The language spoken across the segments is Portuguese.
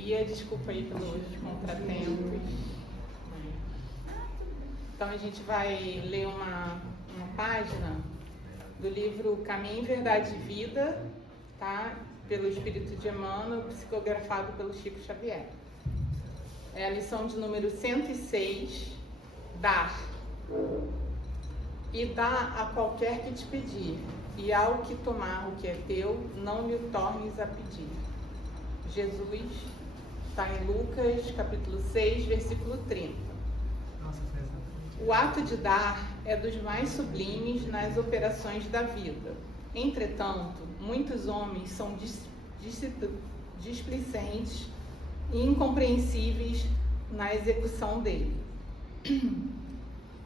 Maria, desculpa aí pelos contratempos. Então a gente vai ler uma página do livro Caminho, Verdade e Vida, tá? Pelo Espírito de Emmanuel, psicografado pelo Chico Xavier. É a lição de número 106, dar. E dá a qualquer que te pedir, e ao que tomar o que é teu, não me o tornes a pedir. Jesus está em Lucas, capítulo 6, versículo 30. O ato de dar é dos mais sublimes nas operações da vida. Entretanto, muitos homens são displicentes e incompreensíveis na execução dele.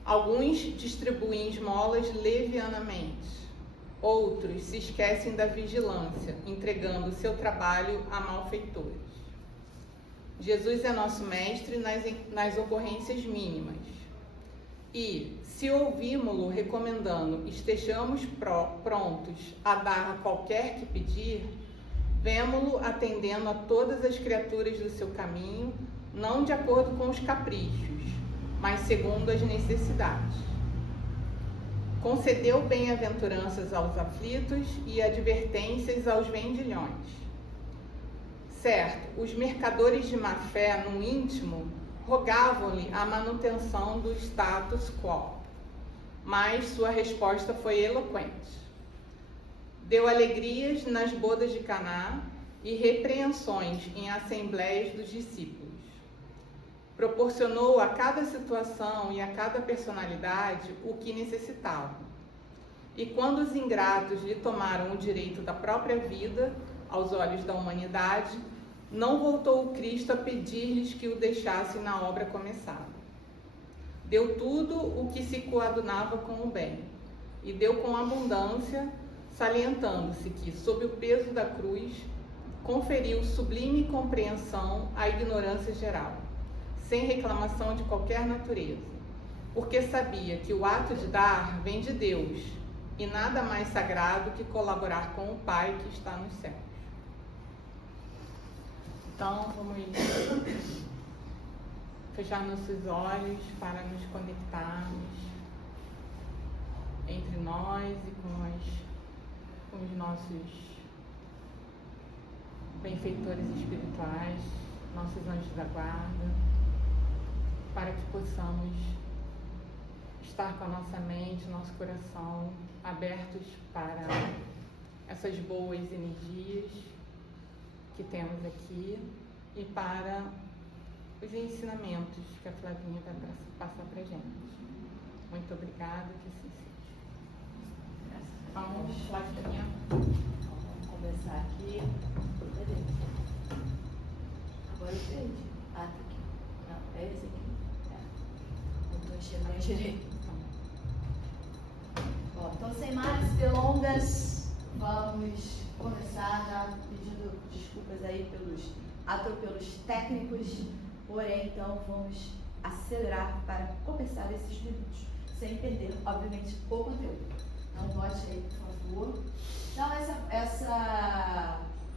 Alguns distribuem esmolas levianamente, outros se esquecem da vigilância, entregando seu trabalho a malfeitores. Jesus é nosso mestre nas ocorrências mínimas. E, se ouvimos-lo recomendando estejamos prontos a dar a qualquer que pedir, vemo-lo atendendo a todas as criaturas do seu caminho, não de acordo com os caprichos, mas segundo as necessidades. Concedeu bem-aventuranças aos aflitos e advertências aos vendilhões. Certo, os mercadores de má-fé no íntimo rogavam-lhe a manutenção do status quo, mas sua resposta foi eloquente. Deu alegrias nas bodas de Caná e repreensões em assembleias dos discípulos. Proporcionou a cada situação e a cada personalidade o que necessitavam. E quando os ingratos lhe tomaram o direito da própria vida, aos olhos da humanidade, não voltou o Cristo a pedir-lhes que o deixassem na obra começada. Deu tudo o que se coadunava com o bem, e deu com abundância, salientando-se que, sob o peso da cruz, conferiu sublime compreensão à ignorância geral, sem reclamação de qualquer natureza, porque sabia que o ato de dar vem de Deus, e nada mais sagrado que colaborar com o Pai que está nos céus. Então, vamos fechar nossos olhos para nos conectarmos entre nós e com os nossos benfeitores espirituais, nossos anjos da guarda, para que possamos estar com a nossa mente, nosso coração abertos para essas boas energias que temos aqui e para os ensinamentos que a Flavinha vai passar para a gente. Muito obrigada, que assim seja. Vamos, Flavinha. Vamos começar aqui. Cadê? Agora eu perdi. Ah, tá aqui. Não, é esse aqui. Não estou enxergando direito. Bom, então sem mais delongas, vamos começar já pedindo desculpas aí pelos atropelos técnicos, porém, então vamos acelerar para começar esses minutos, sem perder, obviamente, o conteúdo. Então, vote aí, por favor. Então,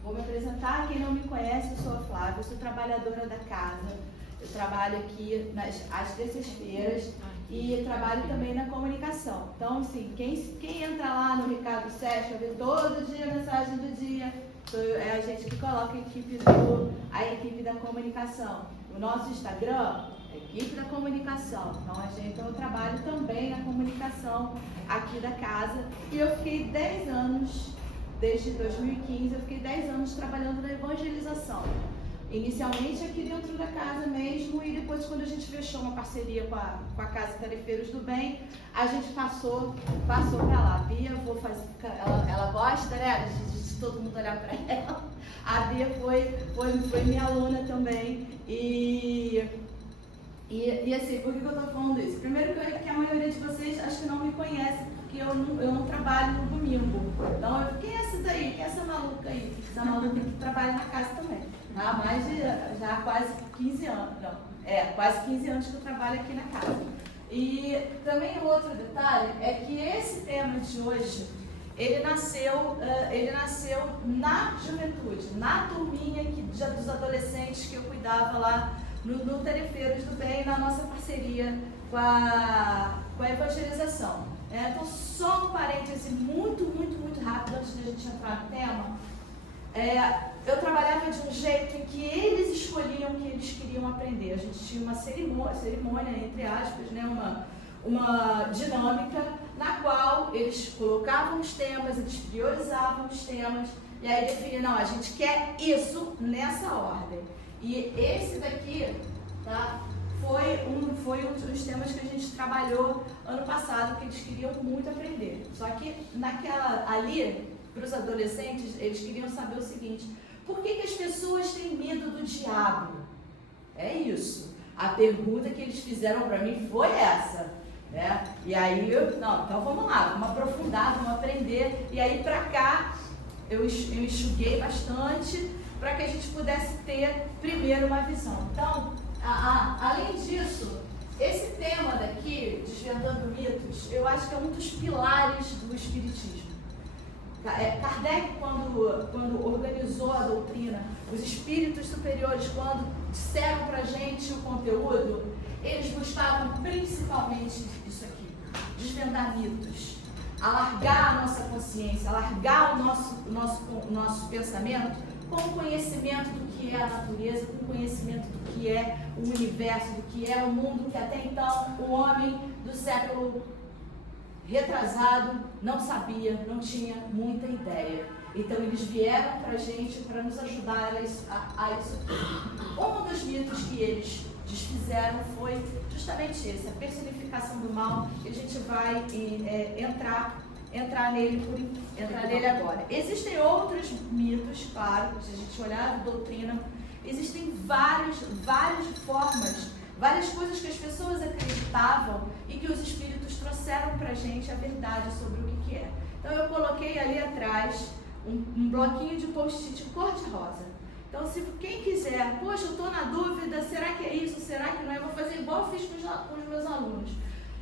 vou me apresentar. Quem não me conhece, eu sou a Flávia, eu sou trabalhadora da casa. Eu trabalho aqui às terças-feiras e trabalho também na comunicação. Então, assim, quem entra lá no Ricardo Sérgio vai ver todo dia a mensagem do dia. É a gente que coloca a equipe da comunicação. O nosso Instagram é equipe da comunicação. Então eu trabalho também na comunicação aqui da casa. E eu fiquei 10 anos, desde 2015, eu fiquei 10 anos trabalhando na evangelização. Inicialmente aqui dentro da casa mesmo, e depois, quando a gente fechou uma parceria com a Casa Tarefeiros do Bem, a gente passou para lá. A Bia, ela gosta, né? De todo mundo olhar para ela. A Bia foi minha aluna também. E assim, por que eu estou falando isso? Primeiro que a maioria de vocês acho que não me conhece, porque eu não trabalho no domingo. Então, quem é essa daí? Quem é essa maluca aí? Essa maluca que trabalha na casa também. Há mais de, já quase 15 anos, quase 15 anos que eu trabalho aqui na casa. E também outro detalhe é que esse tema de hoje, ele nasceu na juventude, na turminha dos adolescentes que eu cuidava lá no Tarefeiros do Bem, na nossa parceria com a evangelização. Então, só um parêntese muito rápido antes de a gente entrar no tema. Eu trabalhava de um jeito em que eles escolhiam o que eles queriam aprender. A gente tinha uma cerimônia entre aspas, né, uma dinâmica na qual eles colocavam os temas, eles priorizavam os temas e aí definiam, não, a gente quer isso nessa ordem. E esse daqui, tá, foi um dos temas que a gente trabalhou ano passado, que eles queriam muito aprender. Só que ali, para os adolescentes, eles queriam saber o seguinte: por que as pessoas têm medo do diabo? É isso. A pergunta que eles fizeram para mim foi essa. E aí, então vamos lá, vamos aprofundar, vamos aprender. E aí, para cá, eu enxuguei bastante para que a gente pudesse ter primeiro uma visão. Então, além disso, esse tema daqui, Desvendando Mitos, eu acho que é um dos pilares do Espiritismo. Kardec, quando organizou a doutrina, os espíritos superiores, quando disseram para a gente o conteúdo, eles buscavam principalmente isso aqui: desvendar mitos, alargar a nossa consciência, alargar o nosso pensamento com o conhecimento do que é a natureza, com o conhecimento do que é o universo, do que é o mundo, que até então o homem do século retrasado não sabia, não tinha muita ideia. Então eles vieram para a gente para nos ajudar a isso aqui. Um dos mitos que eles desfizeram foi justamente esse, a personificação do mal, que a gente vai entrar nele agora. Existem outros mitos, claro, se a gente olhar a doutrina, existem várias formas, várias coisas que as pessoas acreditavam e que os espíritos trouxeram para a gente a verdade sobre o que é. Então eu coloquei ali atrás um bloquinho de post-it cor-de-rosa. Então, se quem quiser, poxa, eu estou na dúvida, será que é isso, será que não é? Eu vou fazer igual eu fiz com os meus alunos.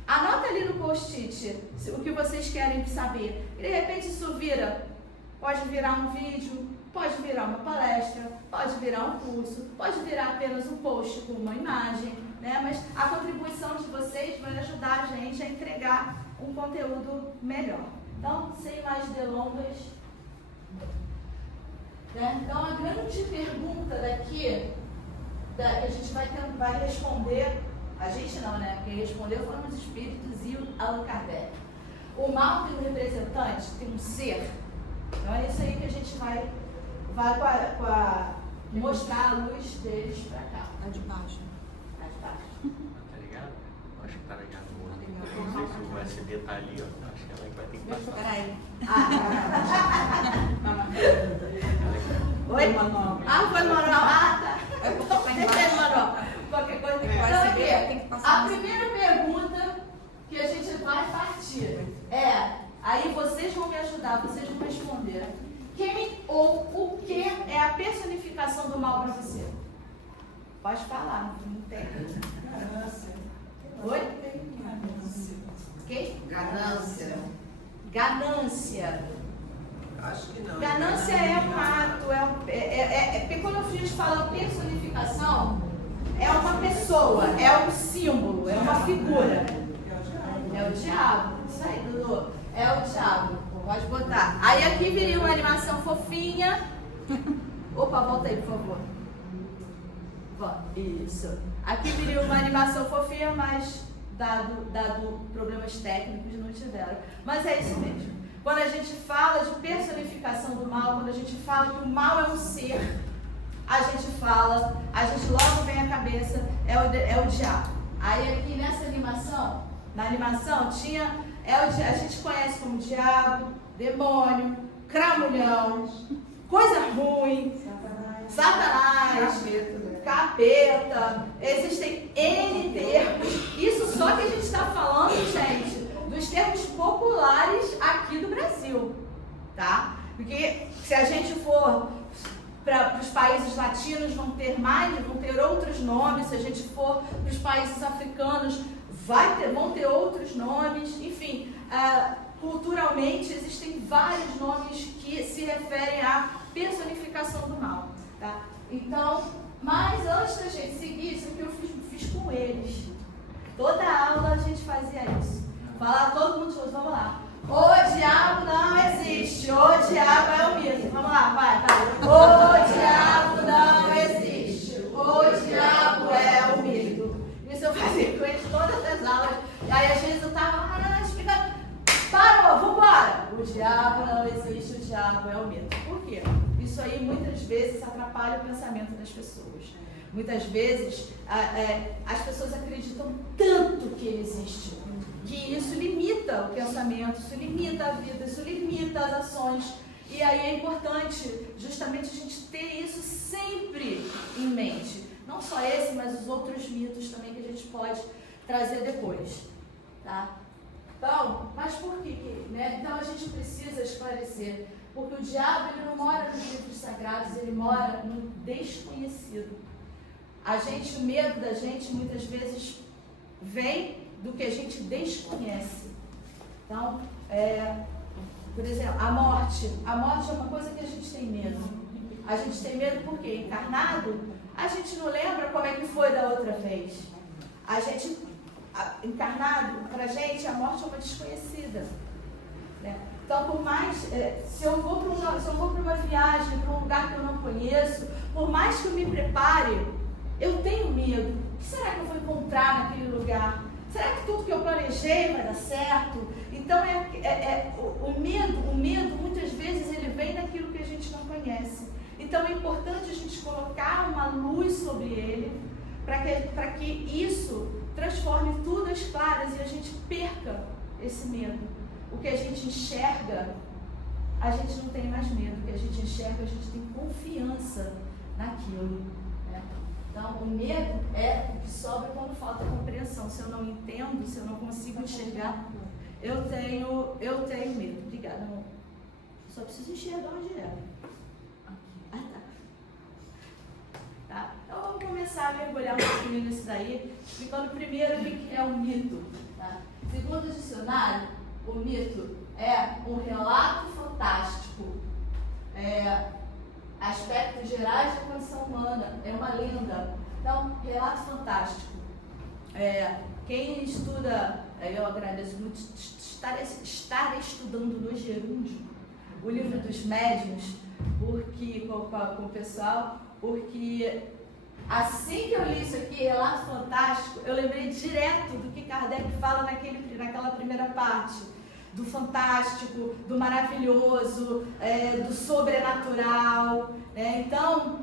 Anota ali no post-it o que vocês querem saber. E de repente isso pode virar um vídeo, pode virar uma palestra, pode virar um curso, pode virar apenas um post com uma imagem, né? Mas a contribuição de vocês vai ajudar a gente a entregar um conteúdo melhor. Então, sem mais delongas, então a grande pergunta daqui, que a gente vai responder, a gente não, né? Quem respondeu foram os espíritos e o Allan Kardec. O mal tem um representante, tem um ser. Então é isso aí que a gente vai mostrar a luz deles para cá. Tá de baixo. Tá de baixo. Tá ligado? Acho que tá ligado no outro. Não sei se o USB tá ali, ó. Acho que ela vai ter que passar. Peraí. Oi? Foi manual. Tá. Deixa o manual. Qualquer coisa que Então, aqui, a primeira pergunta que a gente vai partir aí vocês vão me ajudar, vocês vão responder. Quem ou o que é a personificação do mal para você? Pode falar, não tem. Ganância. Oi? Ganância. Quem? Ganância. Ganância. Acho que não. Ganância é um ato, porque quando a gente fala personificação, é uma pessoa, é um símbolo, é uma figura. É o diabo. Isso aí, Dudu. É o diabo. Pode botar. Aí aqui viria uma animação fofinha. Opa, volta aí, por favor. Isso. Aqui viria uma animação fofinha, mas dado problemas técnicos não tiveram. Mas é isso mesmo. Quando a gente fala de personificação do mal, quando a gente fala que o mal é um ser, a gente logo vem à cabeça, é o diabo. Aí aqui nessa animação, a gente conhece como diabo, demônio, cramulhão, coisa ruim, Satanás, capeta, existem N termos. Isso só que a gente está falando, gente, dos termos populares aqui do Brasil, tá? Porque se a gente for para os países latinos, vão ter outros nomes. Se a gente for para os países africanos, vão ter outros nomes. Enfim, culturalmente existem vários nomes que se referem à personificação do mal, tá? Então, mas antes da gente seguir, isso aqui eu fiz com eles. Toda aula a gente fazia isso. Falar todo mundo junto, vamos lá. O diabo não existe, o diabo é o mito. Vamos lá, vai. O diabo não existe, o diabo é o mito. Isso eu fazia com eles todas as aulas. E aí às vezes eu tava explicando. Parou, vambora. O diabo não existe, o diabo é o mito. Por quê? Isso aí muitas vezes atrapalha o pensamento das pessoas. Muitas vezes as pessoas acreditam tanto que ele existe, que isso limita o pensamento, isso limita a vida, isso limita as ações. E aí é importante justamente a gente ter isso sempre em mente. Não só esse, mas os outros mitos também que a gente pode trazer depois. Tá? Então, mas por que, né? Então a gente precisa esclarecer. Porque o diabo ele não mora nos livros sagrados, ele mora no desconhecido. O medo da gente muitas vezes vem do que a gente desconhece. Então, por exemplo, a morte é uma coisa que a gente tem medo. A gente tem medo porque encarnado, a gente não lembra como é que foi da outra vez. Encarnado, pra gente, a morte é uma desconhecida. Né? Então, por mais, se eu vou para uma viagem, para um lugar que eu não conheço, por mais que eu me prepare, eu tenho medo. O que será que eu vou encontrar naquele lugar? Será que tudo que eu planejei vai dar certo? Então, o medo, muitas vezes, ele vem daquilo que a gente não conhece. Então, é importante a gente colocar uma luz sobre ele, para que isso transforme tudo às claras e a gente perca esse medo. O que a gente enxerga, a gente não tem mais medo. O que a gente enxerga, a gente tem confiança naquilo. Né? Então, o medo é o que sobra quando falta compreensão. Se eu não entendo, se eu não consigo enxergar, eu tenho medo. Obrigada, amor. Só preciso enxergar onde é. Ah, tá. Então, vamos começar a mergulhar um pouquinho nisso daí, explicando primeiro o que é um mito. Tá? Segundo o dicionário, o mito é um relato fantástico, aspectos gerais da condição humana, é uma lenda. Então, relato fantástico. Quem estuda, eu agradeço muito estar estudando no gerúndio, o livro dos médiuns, porque, com o pessoal, porque assim que eu li isso aqui, relato fantástico, eu lembrei direto do que Kardec fala naquela primeira parte. Do fantástico, do maravilhoso, do sobrenatural. Então,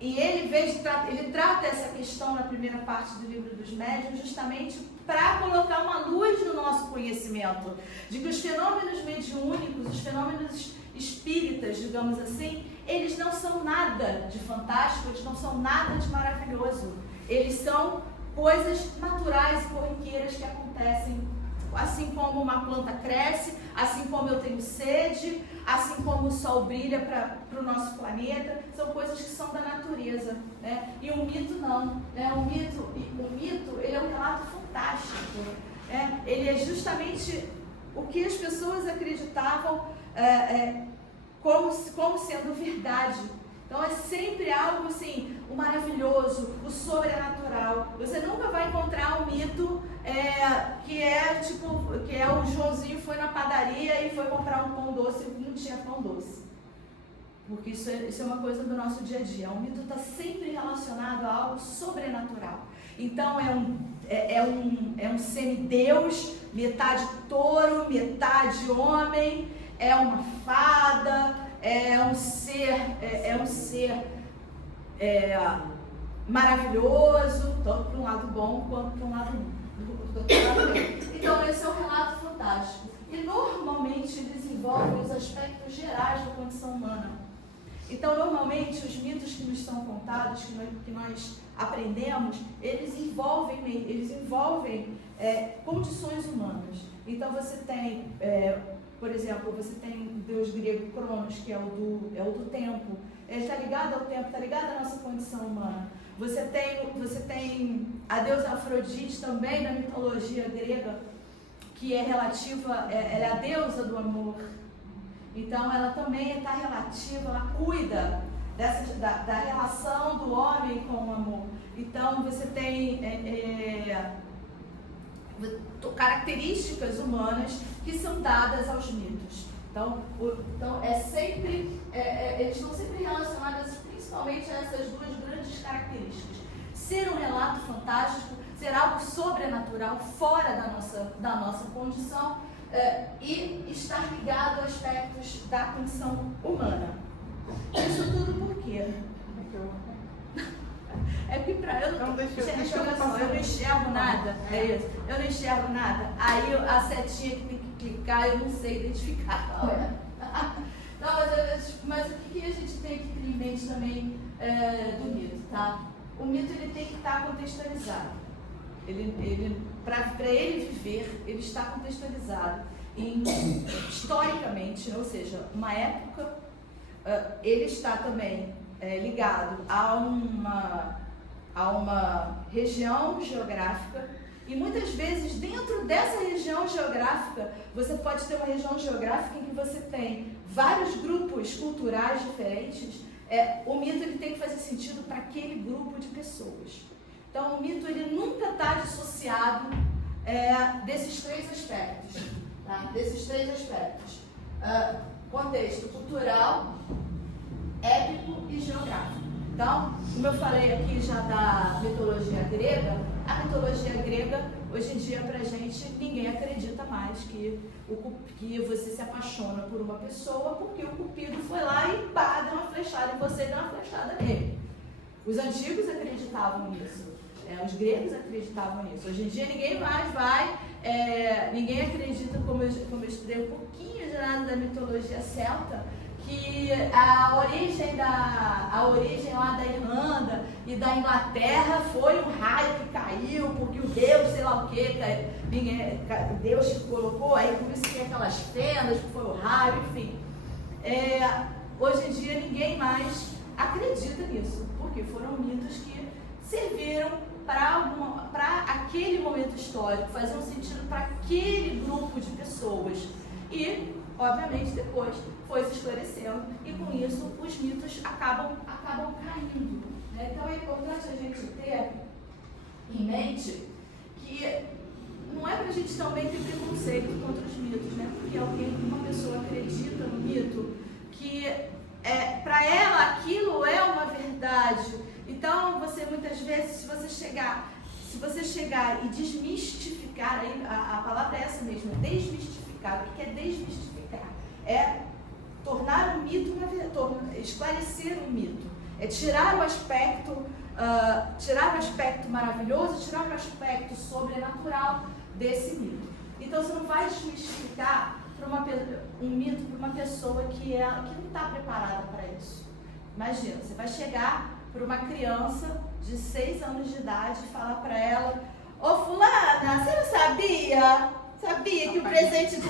e ele trata essa questão na primeira parte do livro dos médiuns justamente para colocar uma luz no nosso conhecimento, de que os fenômenos mediúnicos, os fenômenos espíritas, digamos assim, eles não são nada de fantástico, eles não são nada de maravilhoso. Eles são coisas naturais e corriqueiras que acontecem. Assim como uma planta cresce, assim como eu tenho sede, assim como o sol brilha para o nosso planeta, são coisas que são da natureza, né? E o mito não, né? O mito ele é um relato fantástico, né? Ele é justamente o que as pessoas acreditavam como sendo verdade. Então é sempre algo assim, o maravilhoso, o sobrenatural. Você nunca vai encontrar um mito que é o Joãozinho foi na padaria e foi comprar um pão doce e não tinha pão doce. Porque isso é uma coisa do nosso dia a dia. O mito está sempre relacionado a algo sobrenatural. Então é um semideus, metade touro, metade homem, é uma fada, é um ser maravilhoso, tanto para um lado bom quanto para um lado ruim. Então esse é um relato fantástico. E normalmente eles envolvem os aspectos gerais da condição humana. Então normalmente os mitos que nos são contados, que nós aprendemos, eles envolvem condições humanas. Então você tem, por exemplo, você tem o deus grego Cronos, que é o do tempo. Ele está ligado ao tempo, está ligado à nossa condição humana. Você tem a deusa Afrodite também, da mitologia grega, que é relativa, ela é a deusa do amor. Então ela também está relativa, ela cuida da relação do homem com o amor. Então você tem características humanas que são dadas aos mitos. Então é sempre, eles estão sempre relacionados principalmente a essas duas grandes características. Ser um relato fantástico, ser algo sobrenatural, fora da nossa condição, e estar ligado a aspectos da condição humana. Isso tudo por quê? É porque eu não enxergo nada. É isso. Eu não enxergo nada. Aí a setinha que tem que clicar, eu não sei identificar qual é. Não, mas o que a gente tem que ter em mente também do mito, tá? O mito ele tem que estar contextualizado. Para ele viver, ele está contextualizado historicamente, ou seja, uma época. Ele está também ligado a uma região geográfica, e muitas vezes dentro dessa região geográfica você pode ter uma região geográfica em que você tem vários grupos culturais diferentes. O mito ele tem que fazer sentido para aquele grupo de pessoas. Então o mito ele nunca está dissociado desses três aspectos, tá? Desses três aspectos: contexto cultural, épico e geográfico. Então, como eu falei aqui já da mitologia grega, a mitologia grega, hoje em dia, pra gente, ninguém acredita mais que você se apaixona por uma pessoa porque o Cupido foi lá e deu uma flechada em você e deu uma flechada nele. Os antigos acreditavam nisso, os gregos acreditavam nisso. Hoje em dia, ninguém mais vai, ninguém acredita, como eu estudei um pouquinho de nada da mitologia celta, que a origem lá da Irlanda e da Inglaterra foi um raio que caiu, porque o Deus, sei lá o que, Deus colocou aí, por isso que tem aquelas fendas, que foi o raio, enfim. Hoje em dia ninguém mais acredita nisso, porque foram mitos que serviram para aquele momento histórico, faziam sentido para aquele grupo de pessoas. E, obviamente, depois foi se esclarecendo, e com isso os mitos acabam caindo, né? Então é importante a gente ter em mente que não é para a gente também ter preconceito contra os mitos, né? Porque uma pessoa acredita no mito, que para ela aquilo é uma verdade. Então você muitas vezes, se você chegar e desmistificar, aí a palavra é essa mesmo, desmistificar. O que é desmistificar? É tornar o mito esclarecer o mito, tirar o aspecto maravilhoso, tirar o aspecto sobrenatural desse mito. Então você não vai desmistificar um mito para uma pessoa que não está preparada para isso. Imagina, você vai chegar para uma criança de 6 anos de idade e falar para ela: ô fulana, você não sabia que o presente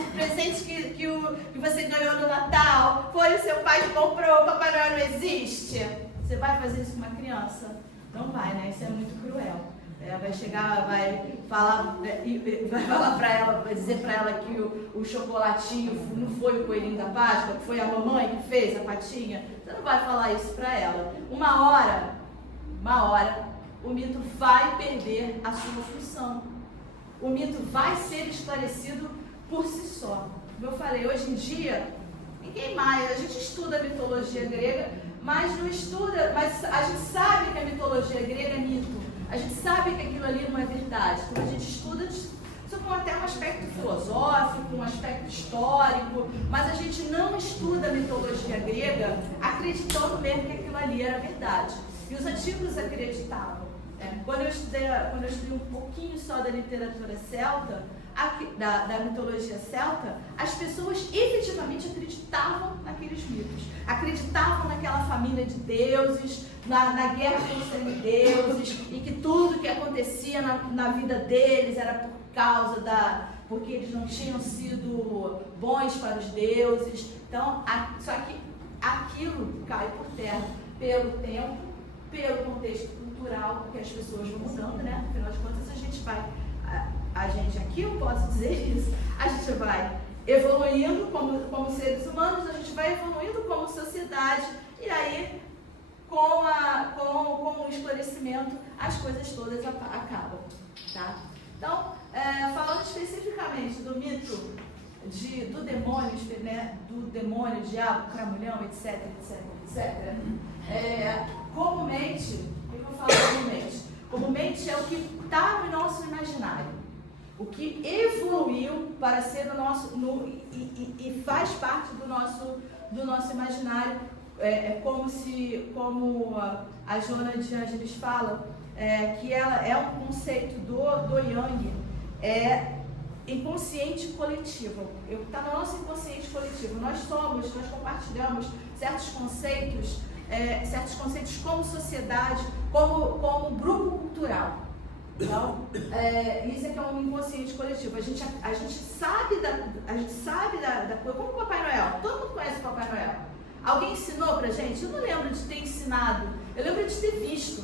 que você ganhou no Natal foi o seu pai que comprou, o Papai Noel não existe? Você vai fazer isso com uma criança? Não vai, né? Isso é muito cruel. Vai chegar, vai falar para ela, vai dizer para ela que o chocolatinho não foi o coelhinho da Páscoa, que foi a mamãe que fez a patinha. Você não vai falar isso para ela. Uma hora, o mito vai perder a sua função. O mito vai ser esclarecido por si só. Como eu falei, hoje em dia, ninguém mais, a gente estuda a mitologia grega, mas não estuda, mas a gente sabe que a mitologia grega é mito. A gente sabe que aquilo ali não é verdade. Então a gente estuda sobre até um aspecto filosófico, um aspecto histórico, mas a gente não estuda a mitologia grega acreditando mesmo que aquilo ali era verdade. E os antigos acreditavam. Quando eu estudei um pouquinho só da literatura celta, da mitologia celta, as pessoas efetivamente acreditavam naqueles mitos, acreditavam naquela família de deuses, na guerra com os semideuses, e que tudo que acontecia na vida deles era por causa porque eles não tinham sido bons para os deuses. Então, só que aquilo cai por terra pelo tempo, pelo contexto cultural, porque as pessoas vão mudando, né? Afinal de contas, a a gente aqui, eu posso dizer isso, a gente vai evoluindo como seres humanos, a gente vai evoluindo como sociedade, e aí, com o esclarecimento, as coisas todas acabam, tá? Então, falando especificamente do mito do demônio, né, do demônio, diabo, cramulhão, etc, comumente, o que eu falo comumente? Comumente é o que está no nosso imaginário, o que evoluiu para ser o nosso, e faz parte do nosso imaginário, como a Joana de Ângeles fala, que ela é um conceito do Yang, inconsciente coletivo, está no nosso inconsciente coletivo. Nós compartilhamos certos conceitos como sociedade, como grupo cultural. Então, isso é que é um inconsciente coletivo. A gente sabe da coisa, como o Papai Noel. Todo mundo conhece o Papai Noel. Alguém ensinou pra gente? Eu não lembro de ter ensinado, eu lembro de ter visto.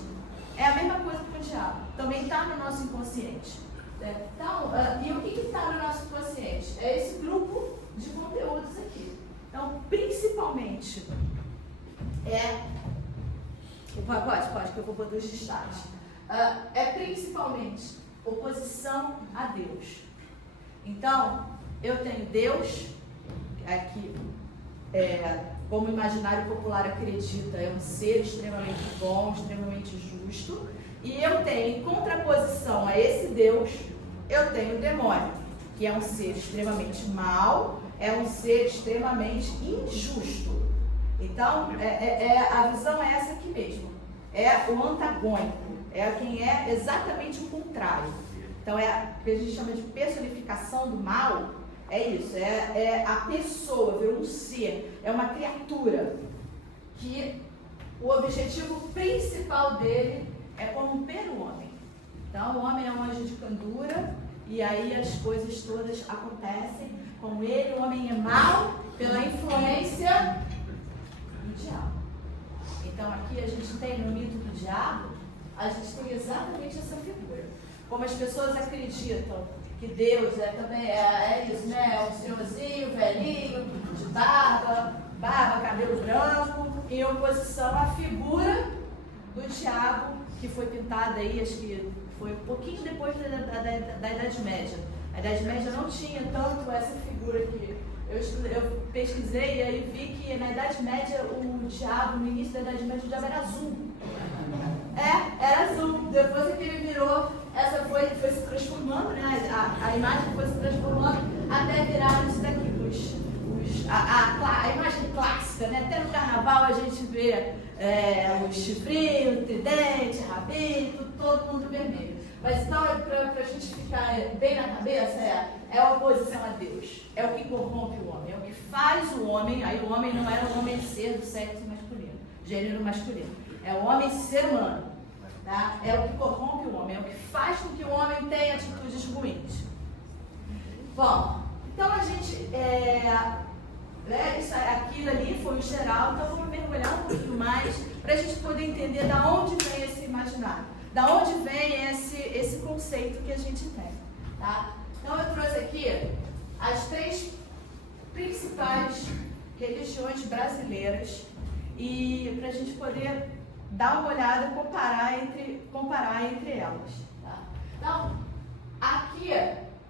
É a mesma coisa que o diabo, também está no nosso inconsciente. Então, e o que está no nosso inconsciente? É esse grupo de conteúdos aqui. Então, principalmente, pode, que eu vou botar os destaques. Principalmente oposição a Deus. Então, eu tenho Deus, aqui, como o imaginário popular acredita, é um ser extremamente bom, extremamente justo, e eu tenho, em contraposição a esse Deus, eu tenho o demônio, que é um ser extremamente mau, é um ser extremamente injusto. Então, a visão é essa aqui mesmo, é o antagônico, é quem é exatamente o contrário. Então, o que a gente chama de personificação do mal, é isso, é a pessoa, um ser, é uma criatura, que o objetivo principal dele é corromper o homem. Então, o homem é um anjo de candura, e aí as coisas todas acontecem com ele. O homem é mau pela influência do diabo. Então, aqui a gente tem no mito do diabo, a gente tem exatamente essa figura. Como as pessoas acreditam que Deus também é isso, né? É um senhorzinho, velhinho, de barba, cabelo branco, em oposição à figura do diabo, que foi pintada aí, acho que foi um pouquinho depois da Idade Média. A Idade Média não tinha tanto essa figura aqui. Eu pesquisei e aí vi que na Idade Média o diabo, no início da Idade Média, o diabo era azul. Era azul. Depois que ele virou, foi se transformando, né? A imagem foi se transformando até virar isso daqui, a imagem clássica, né? Até no carnaval a gente vê o chifrinho, o tridente, rabito, todo mundo vermelho. Mas então, para a gente ficar bem na cabeça, é a oposição a Deus. É o que corrompe o homem, é o que faz o homem. Aí o homem não era o homem ser do sexo masculino, gênero masculino. É o homem ser humano. Tá? É o que corrompe o homem, é o que faz com que o homem tenha atitudes ruins. Bom, então a gente... aquilo ali foi o geral, então vamos mergulhar um pouquinho mais para a gente poder entender da onde vem esse imaginário, da onde vem esse conceito que a gente tem, tá? Então eu trouxe aqui as 3 principais religiões brasileiras e para a gente poder dar uma olhada e comparar entre elas, tá? Então, aqui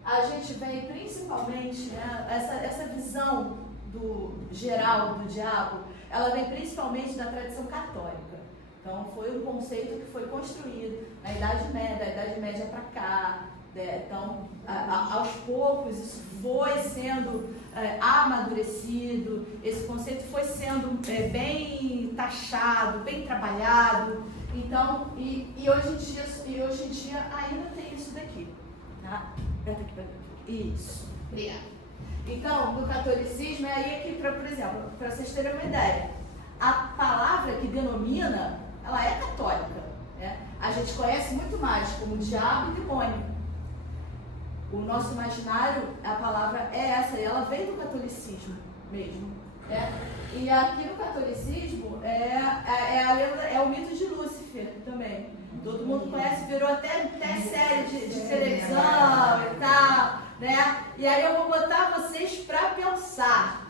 a gente vem principalmente, essa visão geral do diabo, ela vem principalmente da tradição católica. Então, foi um conceito que foi construído na Idade Média, da Idade Média para cá. Então, aos poucos, isso foi sendo amadurecido, esse conceito foi sendo bem taxado, bem trabalhado. Então, e hoje em dia ainda tem isso daqui. Tá? Aperta aqui para mim. Isso. Obrigada. Então, no catolicismo, é aí que, por exemplo, para vocês terem uma ideia, a palavra que denomina, ela é católica. Né? A gente conhece muito mais como diabo e demônio. O nosso imaginário, a palavra é essa, e ela vem do catolicismo mesmo. né? E aqui no catolicismo é o mito de Lúcifer também. Todo mundo conhece, virou até série de televisão e tal, né? E aí eu vou botar vocês para pensar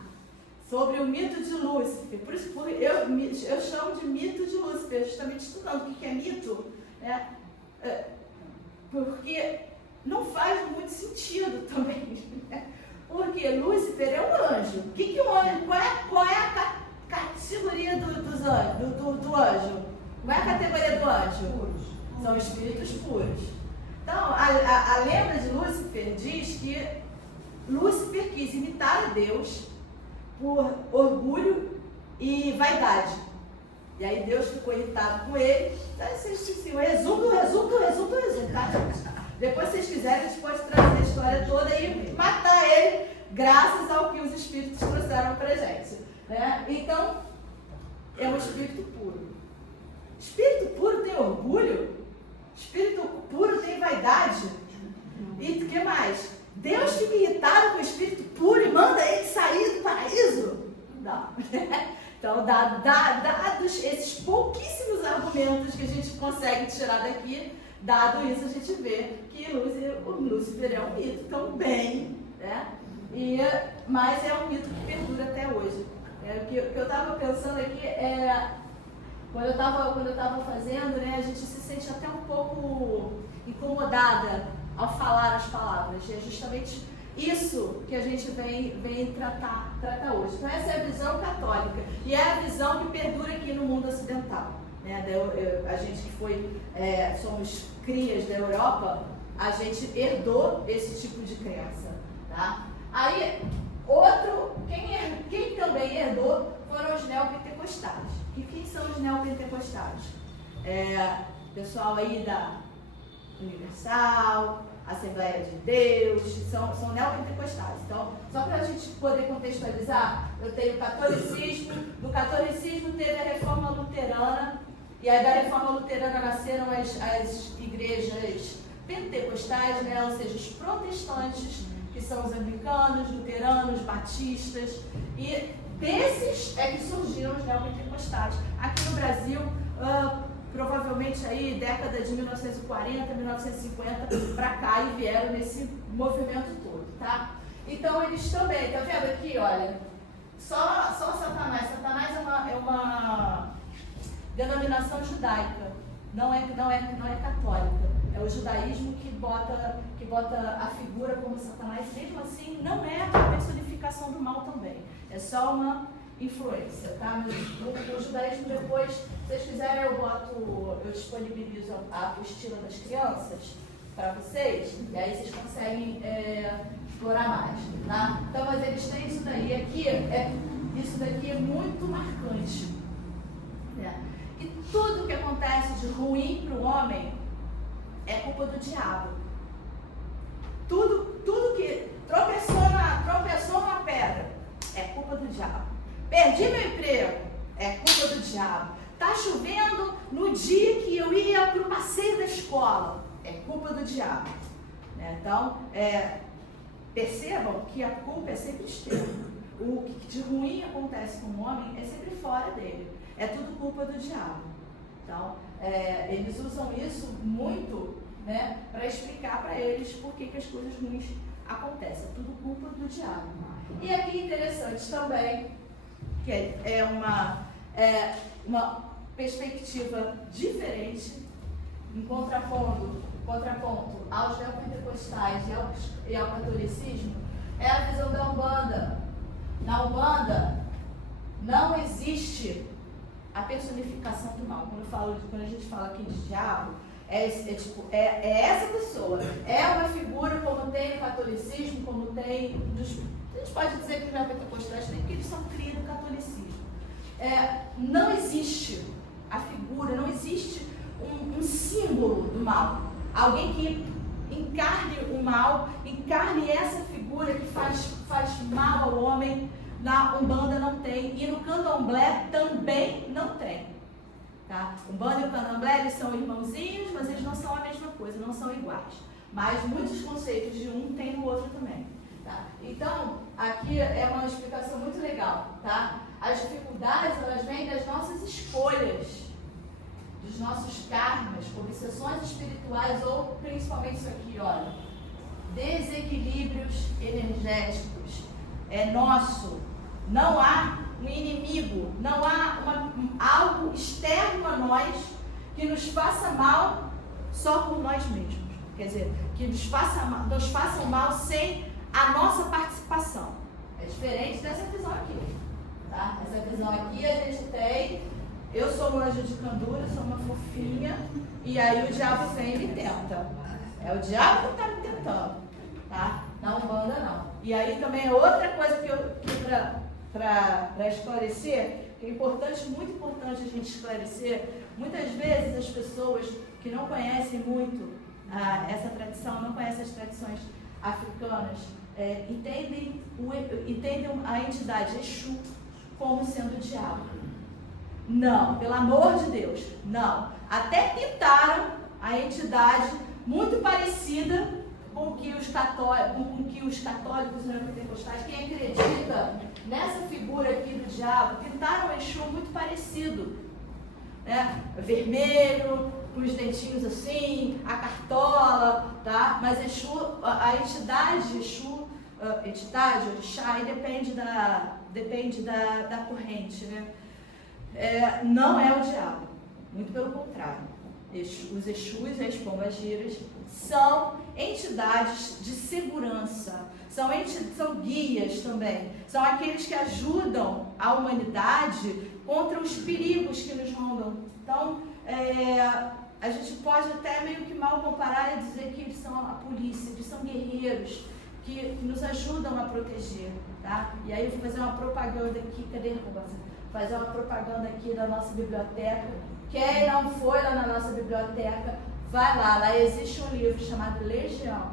sobre o mito de Lúcifer. Por isso eu chamo de mito de Lúcifer, justamente estudando o que é mito, né? Porque não faz muito sentido também, né? Porque Lúcifer é um anjo. O que um anjo? Qual é a categoria do anjo? Qual é a categoria do anjo? São espíritos puros. Então, a lenda de Lúcifer diz que Lúcifer quis imitar a Deus por orgulho e vaidade. E aí Deus ficou irritado com ele. Assim, resumo, tá, gente? Depois, se vocês quiserem, a gente pode trazer a história toda e matar ele, graças ao que os espíritos trouxeram pra gente, né? Então, é um espírito puro. Espírito puro tem orgulho? Espírito puro tem vaidade? E o que mais? Deus fica irritado com o espírito puro e manda ele sair do paraíso? Não. Então, dados esses pouquíssimos argumentos que a gente consegue tirar daqui, dado isso, a gente vê que o Lúcifer é um mito também, né? Mas é um mito que perdura até hoje. O que eu estava pensando aqui quando eu estava fazendo, né, a gente se sente até um pouco incomodada ao falar as palavras. E é justamente isso que a gente vem tratar hoje. Então, essa é a visão católica. E é a visão que perdura aqui no mundo ocidental. Né? A gente que somos crias da Europa, a gente herdou esse tipo de crença. Tá? Aí, quem também herdou foram os neopentecostais. E quem são os neopentecostais? Pessoal aí da Universal, Assembleia de Deus, são neopentecostais. Então, só para a gente poder contextualizar, eu tenho o catolicismo, do catolicismo teve a reforma luterana, e aí da reforma luterana nasceram as igrejas pentecostais, né? Ou seja, os protestantes, que são os anglicanos, luteranos, batistas, e desses é que surgiram os neopentecostais. Aqui no Brasil, provavelmente aí, década de 1940, 1950, para cá, e vieram nesse movimento todo, tá? Então, eles também, tá vendo aqui, olha, só Satanás. Satanás é uma denominação judaica, não é católica. É o judaísmo que bota a figura como Satanás, mesmo assim, não é a personificação do mal também. É só uma influência, tá? O judaísmo depois, se vocês quiserem, eu disponibilizo a apostila das crianças para vocês, e aí vocês conseguem explorar mais, tá? Então, mas eles têm isso daí. Isso daqui é muito marcante. Né? E tudo que acontece de ruim para o homem é culpa do diabo. Tudo que tropeçou numa pedra é culpa do diabo. Perdi meu emprego, é culpa do diabo. Tá chovendo no dia que eu ia para o passeio da escola, é culpa do diabo. Né? Então, percebam que a culpa é sempre externa. O que de ruim acontece com o homem é sempre fora dele. É tudo culpa do diabo. Então, eles usam isso muito, né, para explicar para eles por que as coisas ruins acontecem. É tudo culpa do diabo. E aqui interessante também, que é uma perspectiva diferente, em contraponto aos neopentecostais e ao catolicismo, é a visão da Umbanda. Na Umbanda não existe a personificação do mal. Quando a gente fala aqui de diabo, é essa pessoa. É uma figura como tem no catolicismo, como tem a gente pode dizer que os neopentecostais têm, porque eles são cria do catolicismo. Não existe a figura, não existe um símbolo do mal. Alguém que encarne o mal, encarne essa figura que faz mal ao homem. Na Umbanda não tem, e no Candomblé também não tem. Tá? Umbanda e o Candomblé, eles são irmãozinhos, mas eles não são a mesma coisa, não são iguais. Mas muitos conceitos de um tem no outro também. Tá? Então, aqui é uma explicação muito legal, tá? As dificuldades, elas vêm das nossas escolhas, dos nossos karmas, obsessões espirituais ou principalmente isso aqui, olha, desequilíbrios energéticos. É nosso. Não há um inimigo, não há algo externo a nós que nos faça mal só por nós mesmos. Quer dizer, que nos façam mal sem a nossa participação. É diferente dessa visão aqui. Tá? Essa visão aqui a gente tem, eu sou um anjo de candura, sou uma fofinha, e aí o diabo vem e me tenta. É o diabo que está me tentando. Tá? Na Umbanda não. E aí também é outra coisa que para esclarecer, que é importante, muito importante a gente esclarecer, muitas vezes as pessoas que não conhecem muito essa tradição, não conhecem as tradições africanas, entendem a entidade Exu como sendo o diabo. Não, pelo amor de Deus, não. Até pintaram a entidade muito parecida com que os católicos neopentecostais, quem acredita nessa figura aqui do diabo, pintaram o Exu muito parecido, né? Vermelho, com os dentinhos assim, a cartola, tá? Mas Exu, a entidade Exu, entidade, orixá, aí depende da corrente, né? Não é o diabo, muito pelo contrário. Os Exus e as pombagiras são entidades de segurança, são guias também, são aqueles que ajudam a humanidade contra os perigos que nos rondam. Então, a gente pode até meio que mal comparar e dizer que eles são a polícia, eles são guerreiros, que nos ajudam a proteger, tá? E aí eu vou fazer uma propaganda aqui, cadê a fazer uma propaganda aqui da nossa biblioteca. Quem não foi lá na nossa biblioteca, vai lá. Lá existe um livro chamado Legião,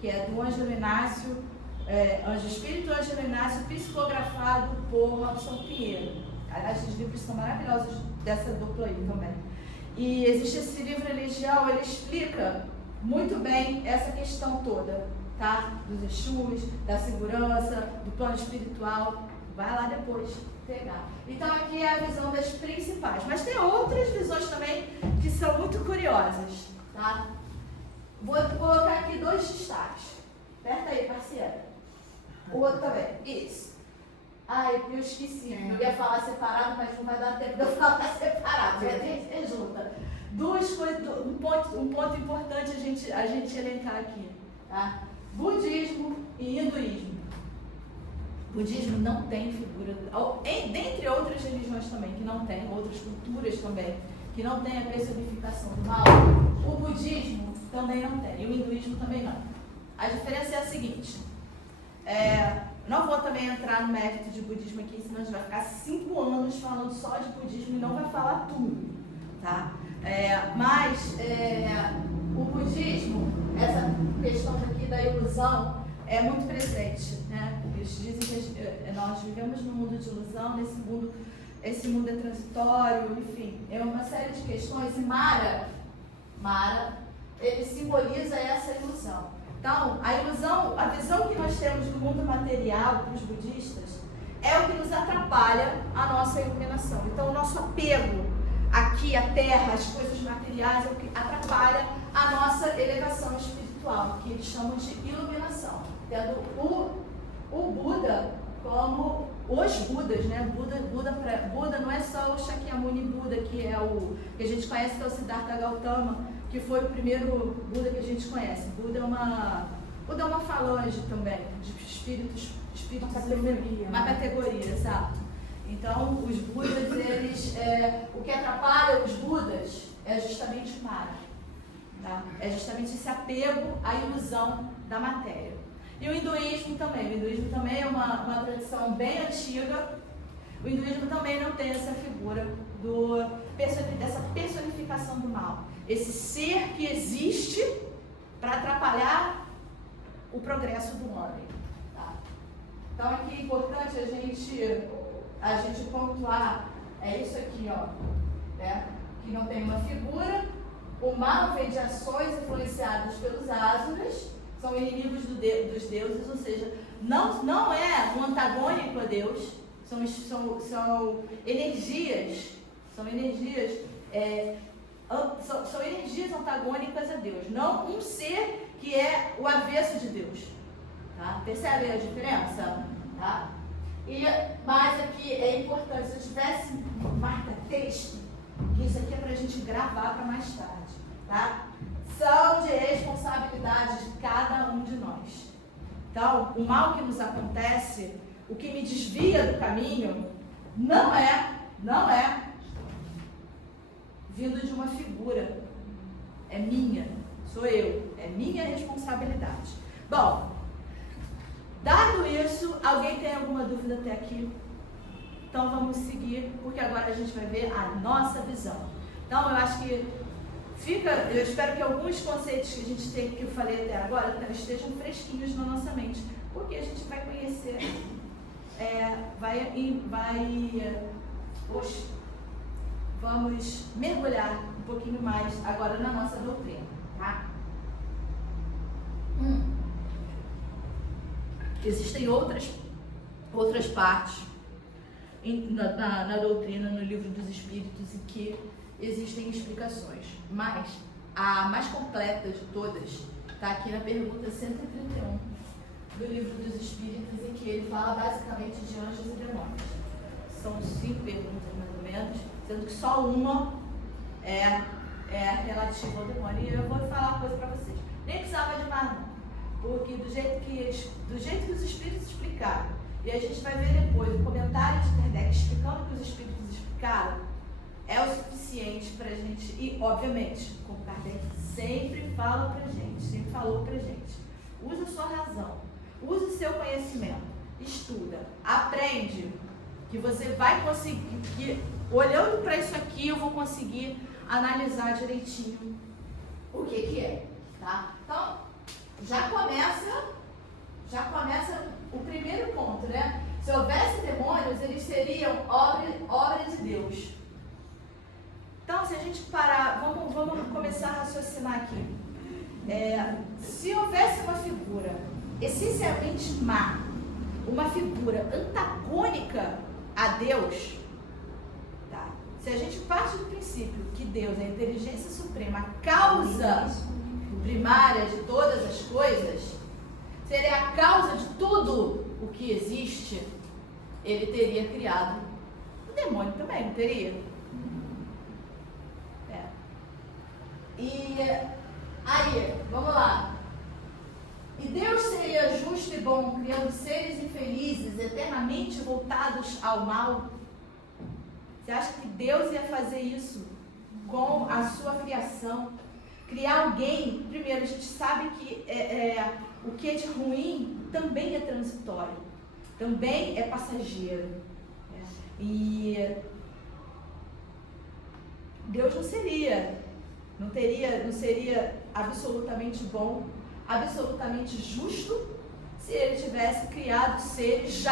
que é do Ângelo Inácio, Anjo Espírito Ângelo Inácio, psicografado por Robson Pinheiro. Aliás, os livros são maravilhosos dessa dupla aí também. E existe esse livro Legião, ele explica muito bem essa questão toda, tá? Dos Exus, da segurança, do plano espiritual. Vai lá depois pegar. Então aqui é a visão das principais. Mas tem outras visões também que são muito curiosas, tá? Vou colocar aqui 2 destaques. Aperta aí, parceira. O outro também. Isso. Ai, eu esqueci. Eu ia falar separado, mas não vai dar tempo de eu falar separado. Já tem que ser junta. 2 coisas, um ponto importante a gente elencar aqui, tá? Budismo e hinduísmo. Budismo não tem figura, dentre outras religiões também, que não tem, outras culturas também, que não tem a personificação do mal, o budismo também não tem, e o hinduísmo também não. A diferença é a seguinte, não vou também entrar no mérito de budismo aqui, senão a gente vai ficar 5 anos falando só de budismo e não vai falar tudo, tá? Mas o budismo, essa questão aqui da ilusão, é muito presente, né? Eles dizem que nós vivemos num mundo de ilusão, esse mundo é transitório, enfim, é uma série de questões. E Mara, ele simboliza essa ilusão. Então, a ilusão, a visão que nós temos do mundo material para os budistas é o que nos atrapalha a nossa iluminação. Então, o nosso apego aqui à terra, às coisas materiais, é o que atrapalha a nossa elevação espiritual, que eles chamam de iluminação. Tendo o Buda como os Budas, né? Buda não é só o Shakyamuni Buda, que é o que a gente conhece, que é o Siddhartha Gautama, que foi o primeiro Buda que a gente conhece. Buda é uma falange também, de espíritos uma categoria, exato. Então, os Budas, eles, o que atrapalha os Budas é justamente o Mara, tá? É justamente esse apego à ilusão da matéria. E o hinduísmo também é uma tradição bem antiga. O hinduísmo também não tem essa figura dessa personificação do mal. Esse ser que existe para atrapalhar o progresso do homem. Tá? Então aqui é importante a gente pontuar, é isso aqui, ó, né? Que não tem uma figura. O mal vem de ações influenciadas pelos asuras, são inimigos dos deuses, ou seja, não é um antagônico a Deus, são energias, são energias antagônicas a Deus, não um ser que é o avesso de Deus. Tá? Percebe a diferença? Tá? Mas aqui é importante, se eu tivesse marca-texto, que isso aqui é para a gente gravar para mais tarde, tá? São de responsabilidade de cada um de nós. Então, o mal que nos acontece, o que me desvia do caminho, não é vindo de uma figura, é minha, sou eu, é minha responsabilidade. Bom, dado isso, alguém tem alguma dúvida até aqui? Então vamos seguir, porque agora a gente vai ver a nossa visão. Então eu acho que eu espero que alguns conceitos que a gente tem, que eu falei até agora, estejam fresquinhos na nossa mente, porque a gente vai conhecer, vamos mergulhar um pouquinho mais agora na nossa doutrina, tá? Existem outras partes na doutrina, no livro dos Espíritos, em que existem explicações, mas a mais completa de todas está aqui na pergunta 131 do livro dos Espíritos, em que ele fala basicamente de anjos e demônios. São 5 perguntas mais ou menos, sendo que só uma é relativa ao demônio. E eu vou falar uma coisa para vocês, nem precisava de mais não, porque do jeito que os Espíritos explicaram, e a gente vai ver depois o comentário de Kardec explicando o que os Espíritos explicaram, é o suficiente para a gente, e obviamente, como Kardec sempre fala pra gente, sempre falou pra gente, usa a sua razão, usa o seu conhecimento, estuda, aprende, que você vai conseguir, que olhando para isso aqui eu vou conseguir analisar direitinho o que é, tá? Então, já começa o primeiro ponto, né? Se houvesse demônios, eles seriam obra de Deus. Então, se a gente parar, vamos começar a raciocinar aqui. Se houvesse uma figura essencialmente má, uma figura antagônica a Deus, tá? Se a gente parte do princípio que Deus é a inteligência suprema, a causa primária de todas as coisas, seria a causa de tudo o que existe, ele teria criado o demônio também, não teria? E aí, vamos lá. E Deus seria justo e bom, criando seres infelizes, eternamente voltados ao mal? Você acha que Deus ia fazer isso com a sua criação? Criar alguém, primeiro, a gente sabe que o que é de ruim também é transitório, também é passageiro. E Deus não seria absolutamente bom, absolutamente justo, se ele tivesse criado seres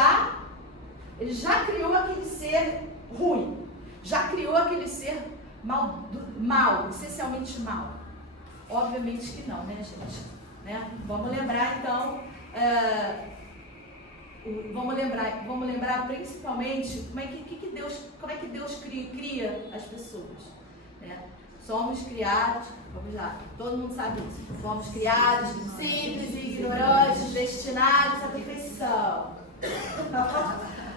ele já criou aquele ser ruim, já criou aquele ser mal, essencialmente mal. Obviamente que não, né, gente? Né? Vamos lembrar então, vamos lembrar principalmente como é que Deus cria as pessoas, né? Somos criados, vamos lá, todo mundo sabe isso, somos criados simples e ignorantes, destinados à perfeição.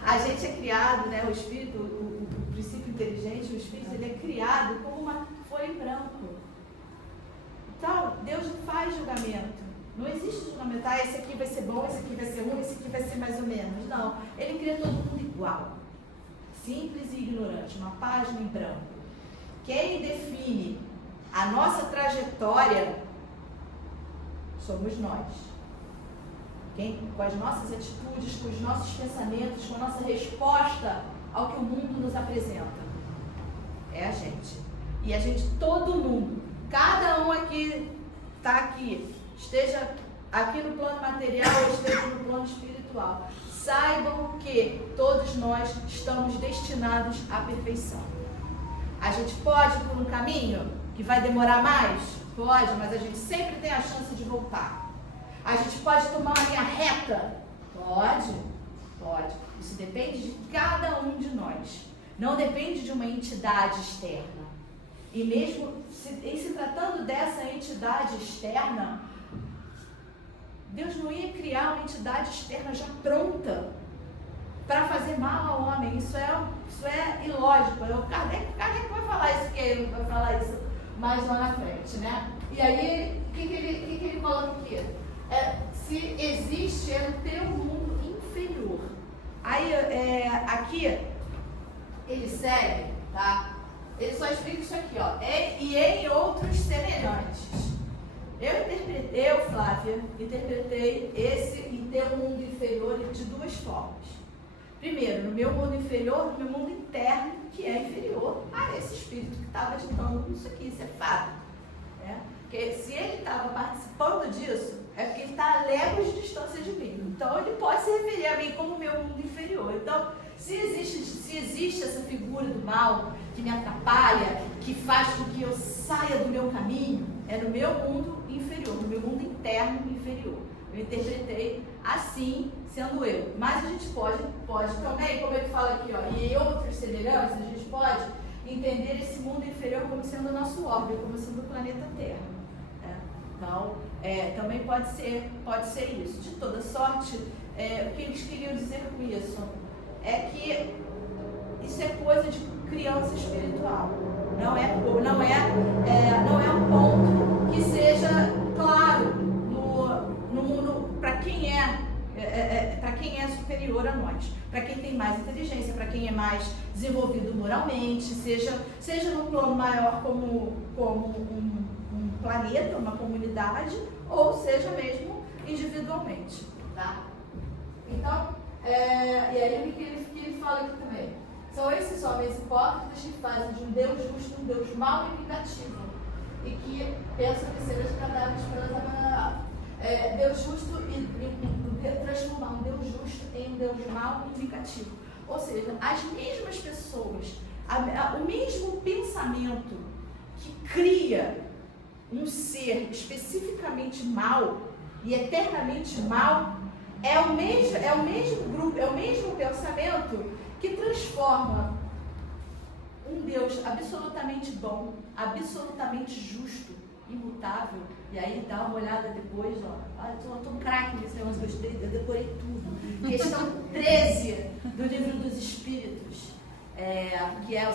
A gente é criado, né, o espírito, o princípio inteligente, o espírito, ele é criado como uma folha em branco. Então, Deus não faz julgamento. Não existe julgamento, esse aqui vai ser bom, esse aqui vai ser ruim, esse aqui vai ser mais ou menos. Não, ele cria todo mundo igual. Simples e ignorante, uma página em branco. Quem define a nossa trajetória somos nós. Com as nossas atitudes, com os nossos pensamentos, com a nossa resposta ao que o mundo nos apresenta. É a gente. E a gente, todo mundo, cada um aqui, está aqui, esteja aqui no plano material ou esteja no plano espiritual. Saibam que todos nós estamos destinados à perfeição. A gente pode ir por um caminho que vai demorar mais? Pode, mas a gente sempre tem a chance de voltar. A gente pode tomar uma linha reta? Pode. Isso depende de cada um de nós. Não depende de uma entidade externa. E mesmo em se tratando dessa entidade externa, Deus não ia criar uma entidade externa já pronta para fazer mal ao homem. Isso é ilógico. O Kardec vai falar isso, que ele vai falar isso mais lá na frente, né? E aí, o que ele coloca aqui? Se existe, é no teu mundo inferior. Aí, aqui, ele segue, tá? Ele só explica isso aqui, ó. E em outros semelhantes. Eu, Flávia, interpretei esse em teu mundo inferior de duas formas. Primeiro, no meu mundo inferior, no meu mundo interno, que é inferior a esse espírito que estava ditando isso aqui, isso é fato. Né? Porque se ele estava participando disso, é porque ele está a léguas de distância de mim. Então, ele pode se referir a mim como meu mundo inferior. Então, se existe essa figura do mal que me atrapalha, que faz com que eu saia do meu caminho, é no meu mundo inferior, no meu mundo interno inferior. Eu interpretei assim, sendo eu. Mas a gente pode também, como ele fala aqui, ó, e em outras semelhanças, a gente pode entender esse mundo inferior como sendo o nosso orbe, como sendo o planeta Terra. Né? Então, também pode ser isso. De toda sorte, o que eles queriam dizer com isso é que isso é coisa de criança espiritual. Não é um ponto que seja claro no mundo para quem é superior a nós, para quem tem mais inteligência, para quem é mais desenvolvido moralmente, seja no plano maior como um planeta, uma comunidade, ou seja mesmo individualmente, tá? Então, e aí o que ele fala aqui também? São esses homens hipócritas que fazem de um Deus justo um Deus mau e vingativo, e que pensam que serão escraváveis pelas abandonará. Deus justo e transformar um Deus justo em um Deus mau e vingativo. Ou seja, as mesmas pessoas, o mesmo pensamento que cria um ser especificamente mau e eternamente mau, é o mesmo grupo, é o mesmo pensamento que transforma um Deus absolutamente bom, absolutamente justo, imutável. E aí dá uma olhada depois, ó. Eu tô um craque nesse negócio, eu decorei tudo. Questão 13 do Livro dos Espíritos,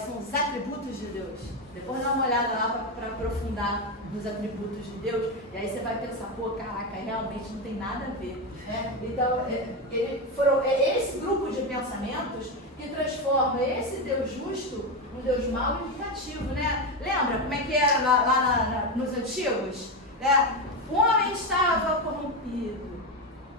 são os atributos de Deus. Depois dá uma olhada lá para aprofundar nos atributos de Deus, e aí você vai pensar, pô, caraca, realmente não tem nada a ver. Né? Então, é esse grupo de pensamentos que transforma esse Deus justo no Deus mau e vingativo, né? Lembra como é que era lá nos antigos? O homem estava corrompido.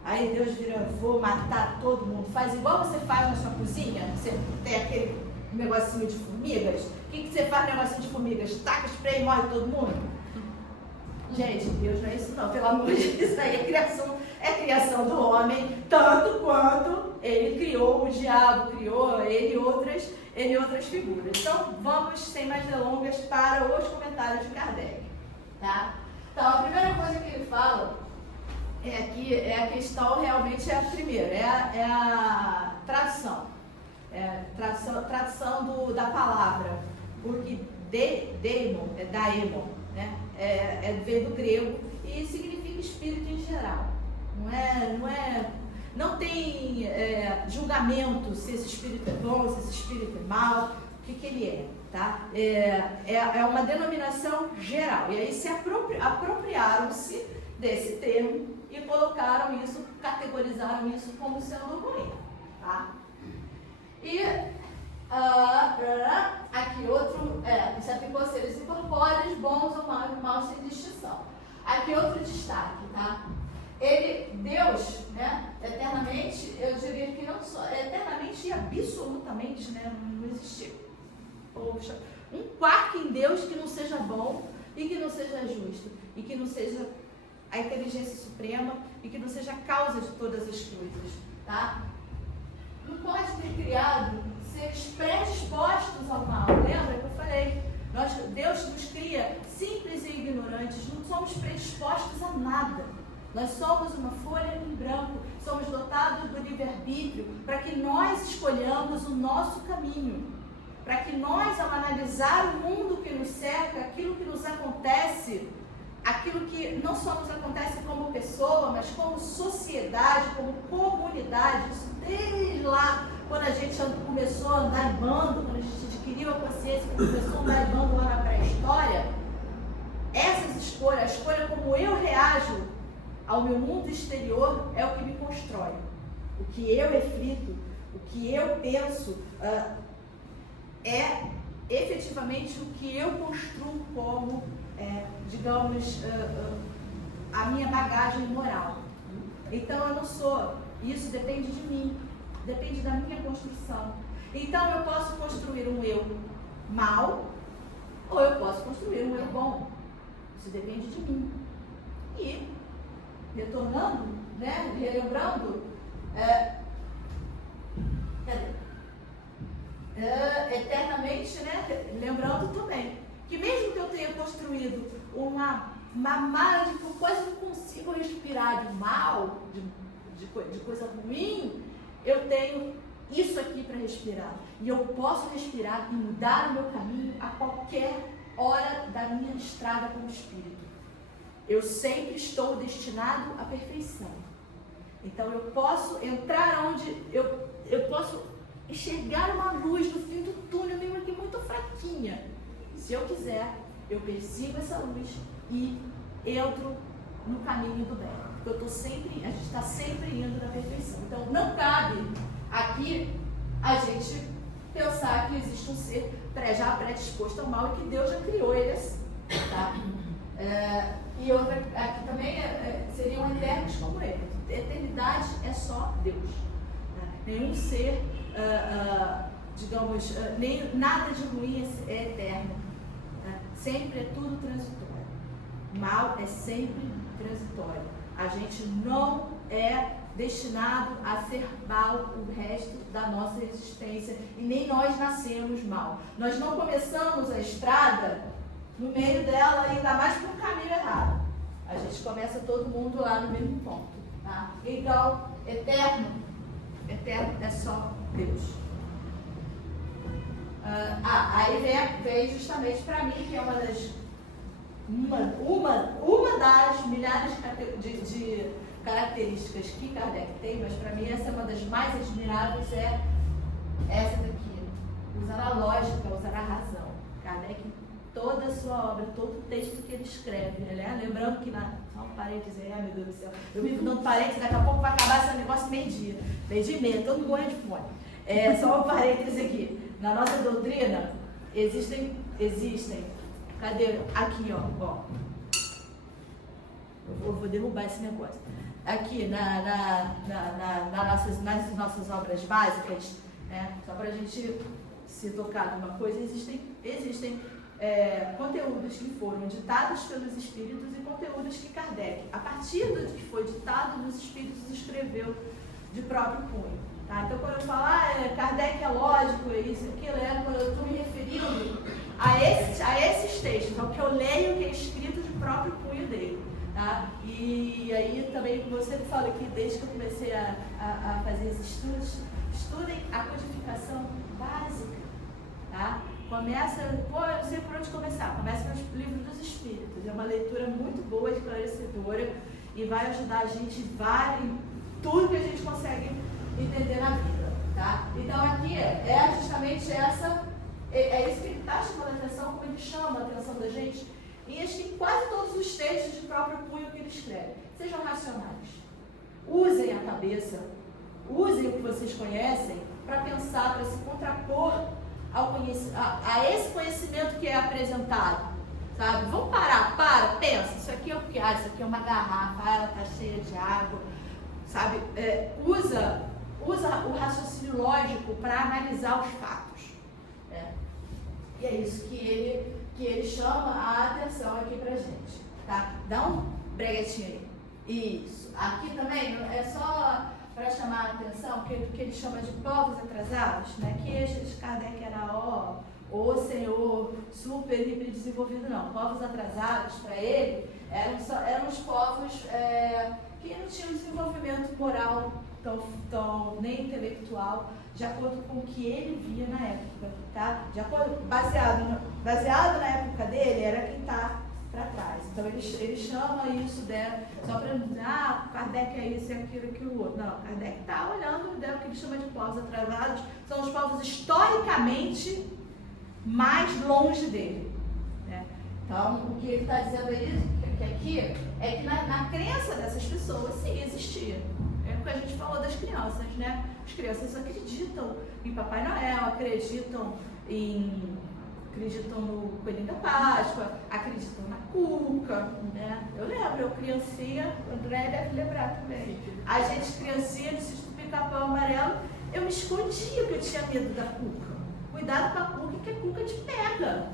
Aí Deus vira, vou matar todo mundo. Faz igual você faz na sua cozinha, você tem aquele negocinho de formigas. O que você faz no negocinho de formigas? Taca spray e morre todo mundo? Gente, Deus não é isso não, pelo amor de Deus. Isso aí é criação do homem, tanto quanto ele criou, o diabo criou ele e outras figuras. Então, vamos, sem mais delongas, para os comentários de Kardec. Tá? Então, a primeira coisa que ele fala a questão, realmente é a primeira, é a tradução. Tradução da palavra, porque daemon, né? Vem do grego e significa espírito em geral. Não tem julgamento se esse espírito é bom, se esse espírito é mau, o que ele é, tá? É uma denominação geral. E aí se apropriaram-se desse termo e colocaram isso, categorizaram isso como sendo ruim, tá? E aqui outro, se aplicou a seres incorpóreos, bons ou maus sem distinção. Aqui outro destaque, tá? Deus, né, eternamente, eu diria que não só, eternamente e absolutamente, né, não existe um quarto em Deus que não seja bom e que não seja justo, e que não seja a inteligência suprema e que não seja a causa de todas as coisas, tá? Não pode ter criado seres predispostos ao mal. Lembra que eu falei? Deus nos cria simples e ignorantes, não somos predispostos a nada. Nós somos uma folha em branco, somos dotados do livre-arbítrio para que nós escolhamos o nosso caminho. Para que nós, ao analisar o mundo que nos cerca, aquilo que nos acontece, aquilo que não só nos acontece como pessoa, mas como sociedade, como comunidade, isso desde lá, quando a gente começou a andar em bando, quando a gente adquiriu a consciência que começou a andar em bando lá na pré-história, essas escolhas, a escolha como eu reajo ao meu mundo exterior é o que me constrói. O que eu reflito, o que eu penso, é efetivamente o que eu construo como, digamos, a minha bagagem moral. Então eu não sou, isso depende de mim, depende da minha construção. Então eu posso construir um eu mal ou eu posso construir um eu bom. Isso depende de mim. E, retornando, né, relembrando, eternamente, né, lembrando também, que mesmo que eu tenha construído uma mala de coisa que eu consigo respirar de mal, de coisa ruim, eu tenho isso aqui para respirar. E eu posso respirar e mudar o meu caminho a qualquer hora da minha estrada como espírito. Eu sempre estou destinado à perfeição. Então eu posso entrar onde eu posso enxergar uma luz no fim do túnel, mesmo que muito fraquinha. Se eu quiser, eu persigo essa luz e entro no caminho do bem. Porque a gente está sempre indo na perfeição. Então não cabe aqui a gente pensar que existe um ser já predisposto ao mal e que Deus já criou ele assim, tá? E outra aqui também seriam eternos como ele. Eternidade é só Deus. Né? Nenhum ser, digamos, nada de ruim é eterno. Né? Sempre é tudo transitório. Mal é sempre transitório. A gente não é destinado a ser mal o resto da nossa existência e nem nós nascemos mal. Nós não começamos a estrada no meio dela, ainda mais por um caminho errado. A gente começa todo mundo lá no mesmo ponto. Tá? Então, eterno é só Deus. Aí vem justamente para mim, que é uma das milhares de características que Kardec tem, mas para mim essa é uma das mais admiráveis, é essa daqui. Usar a lógica, usar a razão. Kardec, toda a sua obra, todo o texto que ele escreve, né? Lembrando que só um parênteses aí, meu Deus do céu, eu vivo dando parênteses, daqui a pouco vai acabar esse negócio meio-dia e meia, todo mundo morre de fome. Só um parênteses aqui. Na nossa doutrina existem, cadê? Aqui, ó. Eu vou derrubar esse negócio. Aqui nas nossas obras básicas, né, só para a gente se tocar numa coisa, existem conteúdos que foram ditados pelos espíritos e conteúdos que Kardec, a partir do que foi ditado nos espíritos, escreveu de próprio punho. Tá? Então, quando eu falo, Kardec é lógico, é isso, aquilo, quando eu estou me referindo a esses textos, ao que eu leio, que é escrito de próprio punho dele. Tá? E aí também, como eu sempre falo aqui, desde que eu comecei a fazer esses estudos, estudem a codificação básica. Tá? Eu não sei por onde começar, começa pelos livros dos Espíritos. É uma leitura muito boa, esclarecedora, e vai ajudar a gente em tudo que a gente consegue entender na vida. Tá? Então aqui é justamente essa, isso que ele está chamando a atenção, como ele chama a atenção da gente, e acho que em quase todos os textos de próprio punho que ele escreve. Sejam racionais. Usem a cabeça, usem o que vocês conhecem para pensar, para se contrapor a esse conhecimento que é apresentado. Sabe? Vamos parar, pensa, isso aqui é o que? Isso aqui é uma garrafa, ela está cheia de água. Sabe? Usa o raciocínio lógico para analisar os fatos. E é isso que ele chama a atenção aqui pra gente, tá? Dá um breguetinho aí. Isso. Aqui também é só para chamar a atenção que ele chama de povos atrasados, né? Que este Kardec era o senhor super hiper desenvolvido, não. Povos atrasados para ele Eram os povos que não tinham desenvolvimento moral nem intelectual, de acordo com o que ele via na época, tá? Baseado na época dele, era quem está para trás. Então ele chama isso só para não dizer, Kardec é isso, é aquilo, aquilo outro. Não, Kardec está olhando o que ele chama de povos atrasados, são os povos historicamente mais longe dele, né? Então, o que ele está dizendo aí, aqui é que na crença dessas pessoas, sim, existia. É o que a gente falou das crianças, né? As crianças acreditam em Papai Noel, acreditam no Coelhinho da Páscoa, acreditam na Cuca, né? Eu lembro, eu criancinha, o André deve lembrar também. A gente criancinha, no sítio do Pica-Pau Amarelo, eu me escondia porque eu tinha medo da Cuca. Cuidado com a Cuca, que a Cuca te pega,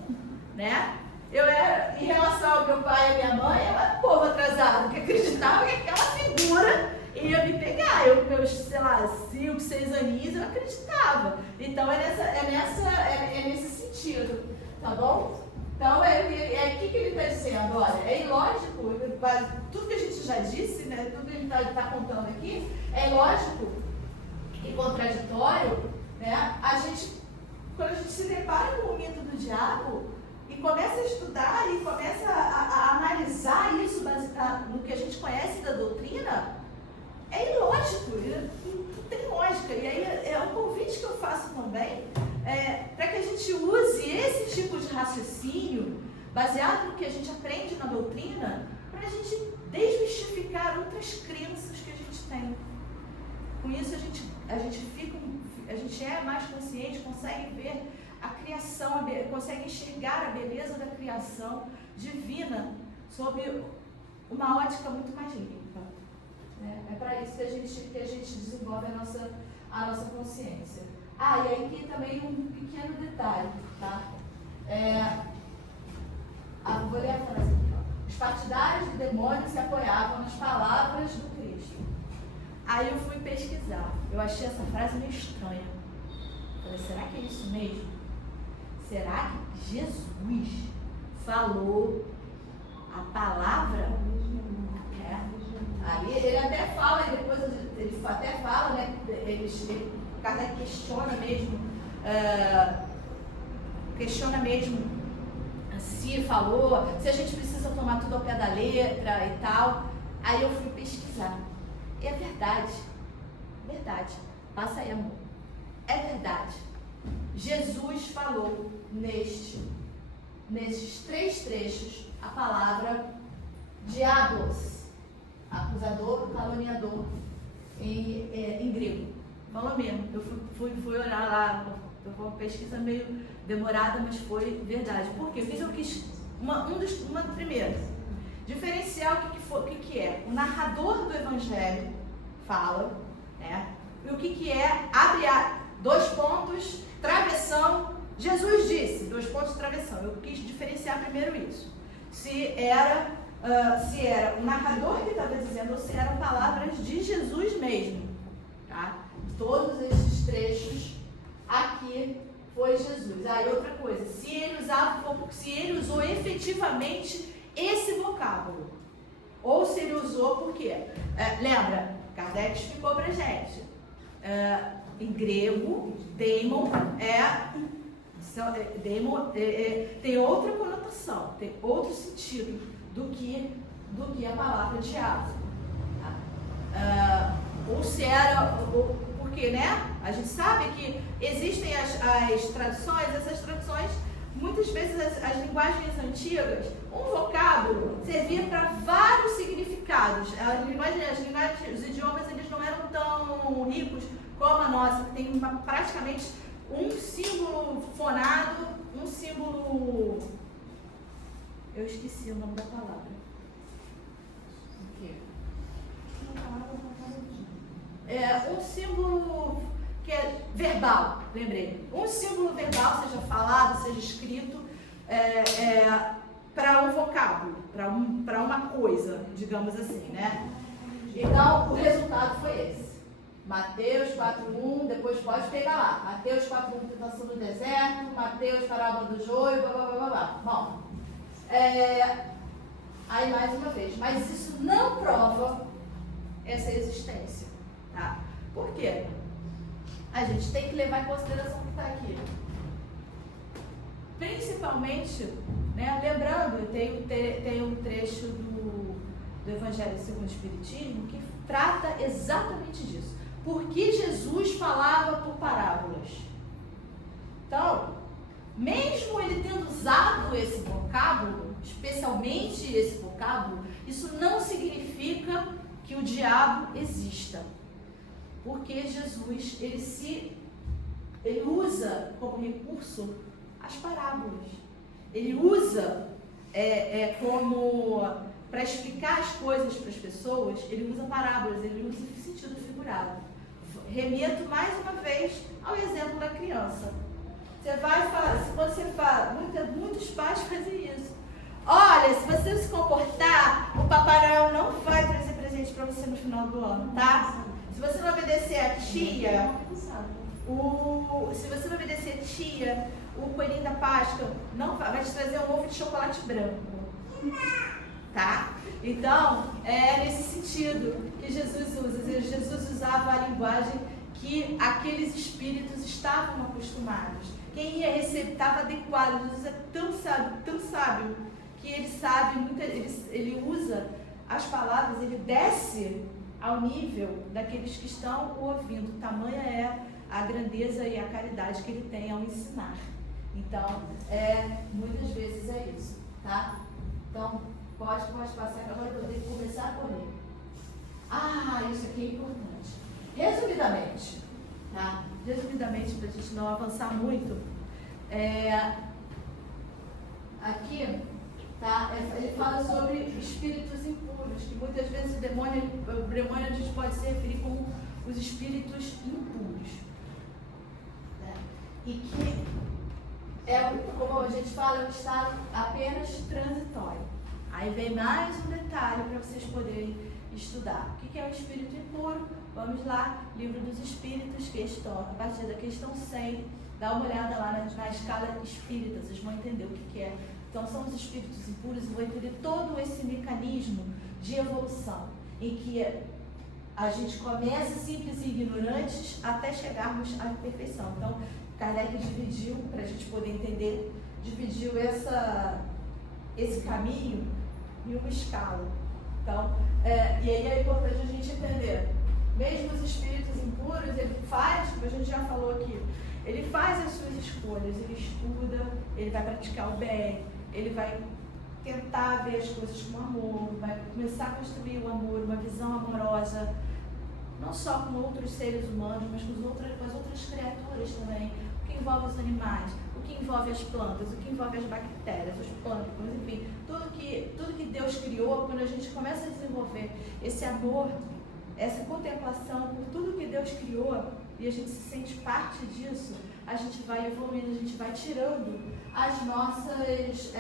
né? Eu era, em relação ao meu pai e a minha mãe, eu era um povo atrasado, que acreditava que aquela figura ia me pegar. Eu, com meus, 5, 6 aninhos, eu acreditava. Então, é nesse sentido, tá bom? Então, o que ele está dizendo? Olha, é ilógico, tudo que a gente já disse, né, tudo que a gente está contando aqui, é ilógico e contraditório, né? Quando a gente se depara com o mito do diabo, e começa a estudar e começa a analisar isso no que a gente conhece da doutrina, é ilógico, não tem lógica. E aí é um convite que eu faço também, para que a gente use esse tipo de raciocínio, baseado no que a gente aprende na doutrina, para a gente desmistificar outras crenças que a gente tem. Com isso a gente é mais consciente, consegue ver a criação, consegue enxergar a beleza da criação divina sob uma ótica muito mais limpa. É para isso que a gente desenvolve a nossa consciência. E aí aqui também um pequeno detalhe, tá? Vou ler a frase aqui, ó. Os partidários do demônio se apoiavam nas palavras do Cristo. Aí eu fui pesquisar. Eu achei essa frase meio estranha. Falei, será que é isso mesmo? Será que Jesus falou a palavra? Aí ele até fala, e depois ele até fala, né? Kardec questiona mesmo se falou, se a gente precisa tomar tudo ao pé da letra e tal. Aí eu fui pesquisar. É verdade. Passa aí, amor. É verdade. Jesus falou nestes 3 trechos a palavra diabos, acusador, caluniador, em grego. Falou mesmo. Eu fui olhar lá, foi uma pesquisa meio demorada, mas foi verdade. Por quê? Eu quis uma primeira, diferenciar o que é. O narrador do Evangelho fala, né? E o que é, abre 2 pontos, travessão, Jesus disse, 2 pontos, travessão. Eu quis diferenciar primeiro isso. Se era o narrador que estava dizendo ou se eram palavras de Jesus mesmo, tá? Todos esses trechos aqui foi Jesus. E outra coisa, se ele usou efetivamente esse vocábulo, ou se ele usou por quê? Lembra, Kardec explicou pra gente, em grego, daimon tem outra conotação, tem outro sentido do que a palavra diabo. Ou se era, porque, né? A gente sabe que existem as traduções, essas traduções, muitas vezes as linguagens antigas, um vocábulo servia para vários significados. Os idiomas, eles não eram tão ricos como a nossa, que tem praticamente um símbolo fonado, um símbolo... Eu esqueci o nome da palavra. O quê? Um símbolo que é verbal, lembrei. Um símbolo verbal, seja falado, seja escrito, para um vocábulo, para uma coisa, digamos assim, né? Então, o resultado foi esse. Mateus 4.1, depois pode pegar lá. Mateus 4.1, tentação do deserto, Mateus, parábola do joio, blá, blá, blá, blá, blá. Bom, Aí, mais uma vez, mas isso não prova essa existência, tá? Por quê? A gente tem que levar em consideração o que está aqui. Principalmente, né, lembrando, tem um trecho do Evangelho segundo o Espiritismo que trata exatamente disso. Por que Jesus falava por parábolas? Então, mesmo ele tendo usado esse vocábulo, especialmente esse vocábulo, isso não significa que o diabo exista. Porque Jesus, ele usa como recurso as parábolas. Ele usa como para explicar as coisas para as pessoas, ele usa parábolas, ele usa sentido figurado. Remeto mais uma vez ao exemplo da criança. Muitos pais fazem isso. Olha, se você se comportar, o Papai Noel não vai trazer presente para você no final do ano, tá? Se você não obedecer a tia, o coelhinho da Páscoa não vai te trazer um ovo de chocolate branco, tá? Então, é nesse sentido que Jesus usa. Jesus usava a linguagem que aqueles espíritos estavam acostumados. Quem ia receber estava adequado. Jesus é tão sábio, que ele sabe, ele usa as palavras, ele desce ao nível daqueles que estão ouvindo. Tamanha é a grandeza e a caridade que ele tem ao ensinar. Então, muitas vezes é isso, tá? Então, pode passar, agora eu vou ter que começar a correr. Isso aqui é importante. Resumidamente, tá? Resumidamente, para a gente não avançar muito, aqui, tá? Ele fala sobre espíritos impuros, que muitas vezes o demônio a gente pode se referir como os espíritos impuros, né? E que como a gente fala, é um estado apenas transitório. Aí vem mais um detalhe para vocês poderem estudar. O que é um espírito impuro? Vamos lá, Livro dos Espíritos, a partir da questão 100, dá uma olhada lá na escala espírita, vocês vão entender o que é. Então, são os espíritos impuros e vão entender todo esse mecanismo de evolução, em que a gente começa simples e ignorantes até chegarmos à perfeição. Então, Kardec dividiu, para a gente poder entender, esse caminho em uma escala. Então, e aí é importante a gente entender, mesmo os espíritos impuros, ele faz, como a gente já falou aqui, ele faz as suas escolhas, ele estuda, ele vai praticar o bem, ele vai tentar ver as coisas com amor, vai começar a construir o amor, uma visão amorosa, não só com outros seres humanos, mas com as outras criaturas também, o que envolve os animais, o que envolve as plantas, o que envolve as bactérias, os plânctons, enfim, tudo que Deus criou. Quando a gente começa a desenvolver esse amor, essa contemplação por tudo que Deus criou, e a gente se sente parte disso, a gente vai evoluindo, a gente vai tirando as nossas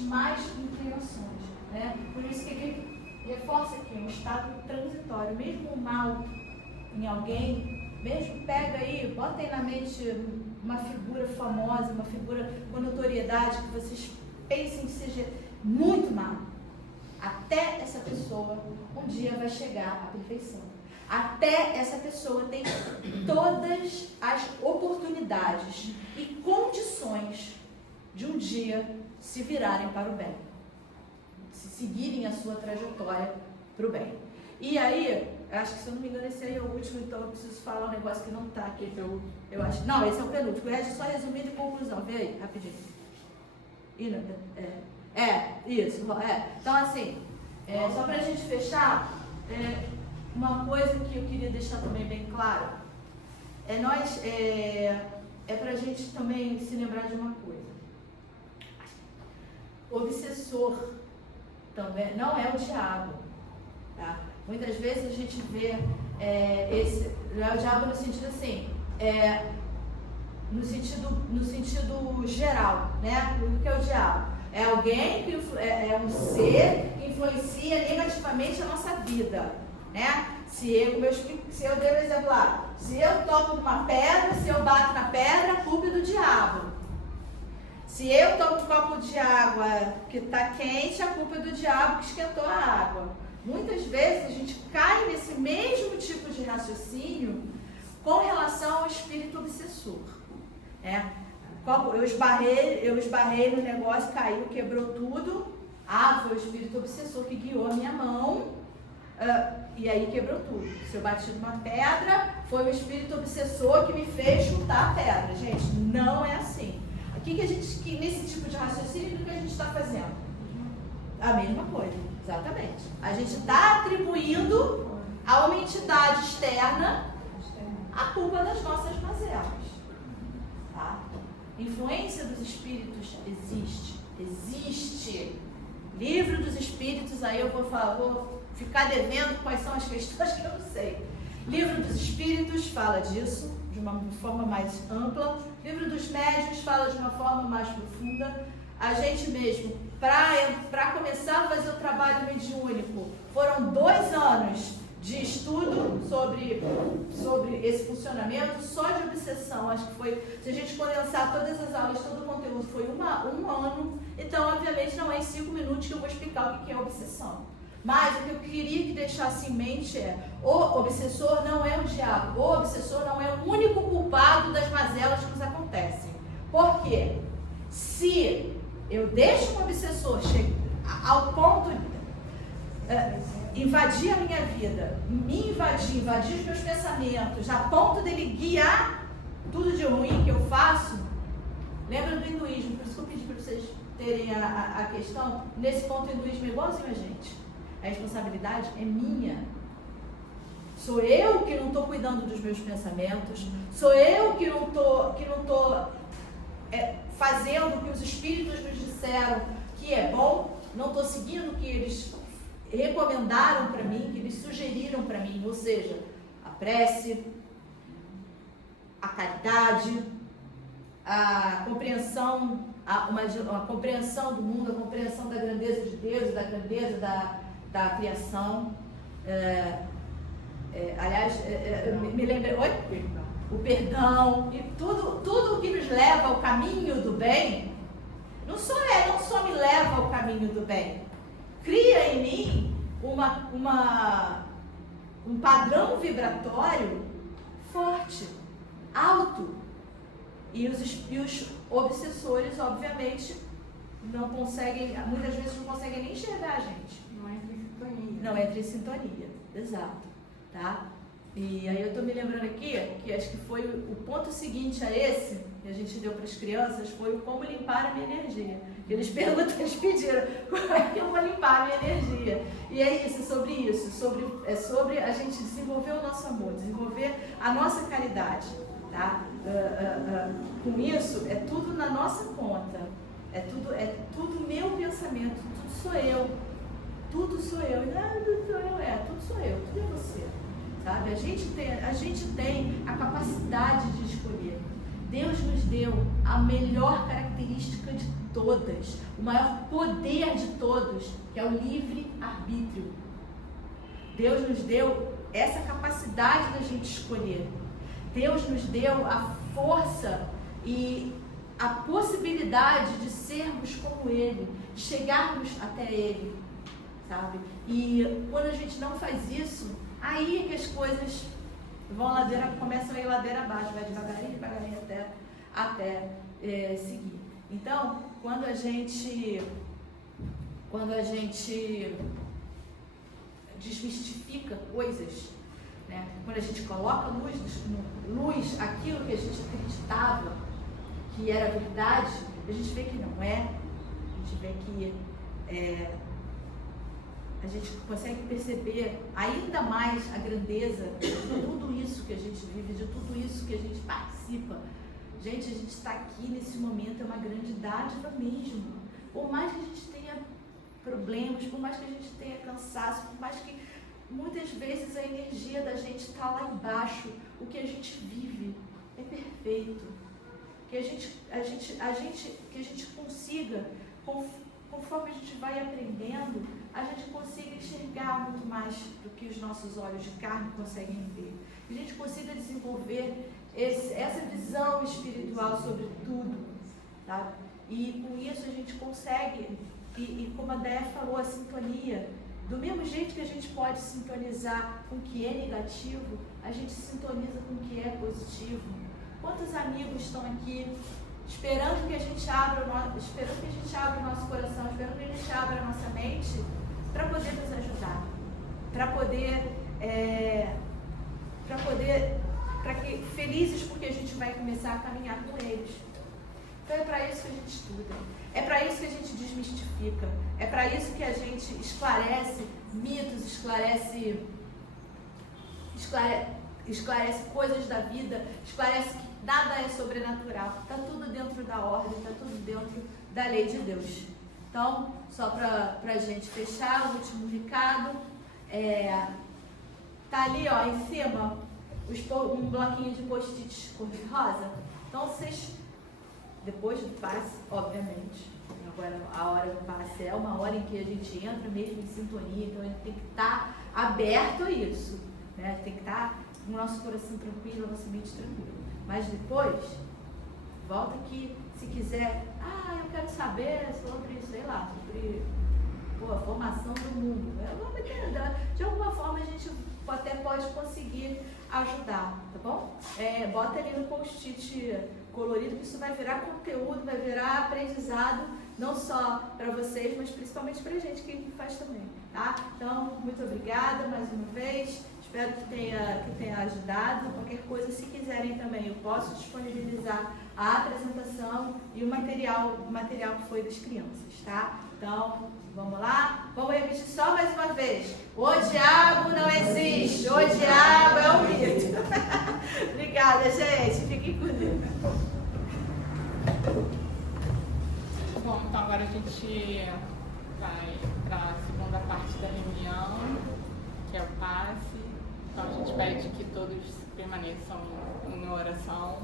más inclinações, né? Por isso que ele reforça aqui, um estado transitório. Mesmo o mal em alguém, mesmo pega aí, bota aí na mente uma figura famosa, uma figura com notoriedade, que vocês pensem que seja muito mal. Até essa pessoa um dia vai chegar à perfeição. Até essa pessoa tem todas as oportunidades e condições de um dia se virarem para o bem, se seguirem a sua trajetória para o bem. E aí, acho que, se eu não me engano, esse aí é o último, então eu preciso falar um negócio que não está aqui. Eu acho. Não, esse é o penúltimo. O resto é só resumindo e conclusão. Vê aí, rapidinho. Isso. Então, assim, só para a gente fechar, uma coisa que eu queria deixar também bem claro, para a gente também se lembrar de uma coisa. O obsessor também não é o diabo, tá? Muitas vezes a gente vê não é o diabo no sentido assim, no sentido geral, né? O que é o diabo? É alguém que é um ser que influencia negativamente a nossa vida, né? Se eu dei um exemplo lá, se eu toco numa pedra, se eu bato na pedra, a culpa é do diabo. Se eu tomo um copo de água que está quente, a culpa é do diabo que esquentou a água. Muitas vezes a gente cai nesse mesmo tipo de raciocínio com relação ao espírito obsessor. Eu esbarrei no negócio, caiu, quebrou tudo. Foi o espírito obsessor que guiou a minha mão, e aí quebrou tudo. Se eu bati numa pedra, foi o espírito obsessor que me fez chutar a pedra. Gente, não é assim. Nesse tipo de raciocínio, o que a gente está fazendo? A mesma coisa, exatamente. A gente está atribuindo a uma entidade externa a culpa das nossas mazelas. Tá? Influência dos espíritos existe. Livro dos Espíritos, aí eu vou ficar devendo quais são as questões que eu não sei. Livro dos Espíritos fala disso de uma forma mais ampla. Livro dos Médiuns fala de uma forma mais profunda. A gente mesmo, para começar a fazer o trabalho mediúnico, foram 2 anos de estudo sobre esse funcionamento, só de obsessão. Acho que foi, se a gente condensar todas as aulas, todo o conteúdo, foi um ano. Então, obviamente, não é em 5 minutos que eu vou explicar o que é obsessão. Mas o que eu queria que deixasse em mente é: o obsessor não é o diabo, o obsessor não é o único culpado das mazelas que nos acontecem. Por quê? Se eu deixo um obsessor chegar ao ponto de invadir a minha vida, me invadir os meus pensamentos, a ponto dele guiar tudo de ruim que eu faço, lembra do hinduísmo, por isso que eu pedi para vocês terem a questão, nesse ponto o hinduísmo é igualzinho a gente. A responsabilidade é minha. Sou eu que não estou cuidando dos meus pensamentos, sou eu que não estou fazendo o que os espíritos nos disseram que é bom, não estou seguindo o que eles recomendaram para mim, que eles sugeriram para mim, ou seja, a prece, a caridade, a compreensão, uma compreensão do mundo, a compreensão da grandeza de Deus, da grandeza da criação. Aliás, me lembrei, o perdão, e tudo que nos leva ao caminho do bem, não só me leva ao caminho do bem, cria em mim um padrão vibratório forte, alto. E os obsessores, obviamente, não conseguem, muitas vezes não conseguem nem enxergar a gente. Não entra em sintonia, exato. Tá? E aí eu estou me lembrando aqui, que acho que foi o ponto seguinte a esse, que a gente deu para as crianças, foi o como limpar a minha energia. Eles pediram, como é que eu vou limpar a minha energia? E é isso, sobre a gente desenvolver o nosso amor, desenvolver a nossa caridade. Tá? Com isso, é tudo na nossa conta, é tudo meu pensamento, tudo sou eu, tudo sou eu, tudo sou eu, tudo é você. Sabe? A gente tem a capacidade de escolher. Deus nos deu a melhor característica de todas, o maior poder de todos, que é o livre-arbítrio. Deus nos deu essa capacidade da gente escolher. Deus nos deu a força e a possibilidade de sermos como Ele, de chegarmos até Ele, sabe? E quando a gente não faz isso, aí é que as coisas começam a ir ladeira abaixo, vai devagarinho até seguir. Então, quando a gente desmistifica coisas, né? Quando a gente coloca luz aquilo que a gente acreditava que era verdade, a gente vê que não é, a gente vê que a gente consegue perceber ainda mais a grandeza de tudo isso que a gente vive, de tudo isso que a gente participa. Gente, a gente está aqui nesse momento, é uma grande dádiva mesmo. Por mais que a gente tenha problemas, por mais que a gente tenha cansaço, por mais que muitas vezes a energia da gente está lá embaixo, o que a gente vive é perfeito. Que a gente consiga, conforme a gente vai aprendendo, a gente consiga enxergar muito mais do que os nossos olhos de carne conseguem ver. Que a gente consiga desenvolver essa visão espiritual sobre tudo, tá? E com isso a gente consegue, e como a Déia falou, a sintonia, do mesmo jeito que a gente pode sintonizar com o que é negativo, a gente sintoniza com o que é positivo. Quantos amigos estão aqui esperando que a gente abra o nosso coração, esperando que a gente abra a nossa mente para poder nos ajudar, para que felizes porque a gente vai começar a caminhar com eles. Então é para isso que a gente estuda, é para isso que a gente desmistifica, é para isso que a gente esclarece mitos, esclarece coisas da vida, esclarece que nada é sobrenatural, está tudo dentro da ordem, está tudo dentro da lei de Deus. Então, só para a gente fechar, o último recado, tá ali ó, em cima um bloquinho de post-it cor-de-rosa. Então, vocês, depois do passe, obviamente, agora a hora do passe é uma hora em que a gente entra mesmo em sintonia, então a gente tem que estar aberto a isso, né? Tem que estar com o nosso coração tranquilo, a nossa mente tranquila. Mas depois, volta aqui, se quiser, eu quero saber sobre, sei lá, sobre a formação do mundo. Vamos entender. De alguma forma a gente até pode conseguir ajudar, tá bom? Bota ali no post-it colorido, que isso vai virar conteúdo, vai virar aprendizado, não só para vocês, mas principalmente para a gente que faz também, tá? Então, muito obrigada mais uma vez. Espero que tenha ajudado. Qualquer coisa, se quiserem também, eu posso disponibilizar a apresentação e o material que foi das crianças, tá? Então, vamos lá? Vamos repetir só mais uma vez. O diabo não existe. O diabo é um mito. Obrigada, gente. Fiquem com Deus. Bom, então agora a gente vai para a segunda parte da reunião, que é o passe. Então a gente pede que todos permaneçam em oração,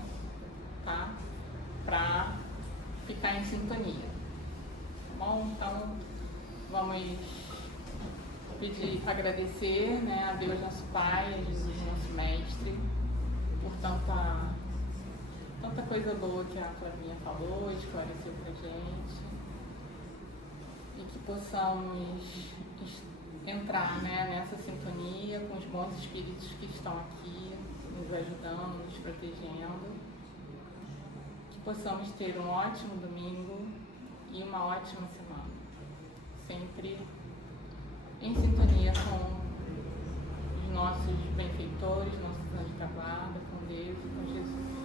tá? Para ficar em sintonia. Tá bom? Então vamos agradecer, né, a Deus nosso Pai, a Jesus nosso Mestre, por tanta coisa boa que a Flavinha falou, esclareceu pra gente. E que possamos entrar, né, nessa sintonia com os bons espíritos que estão aqui, nos ajudando, nos protegendo. Que possamos ter um ótimo domingo e uma ótima semana. Sempre em sintonia com os nossos benfeitores, nossos anjos da guarda, com Deus e com Jesus.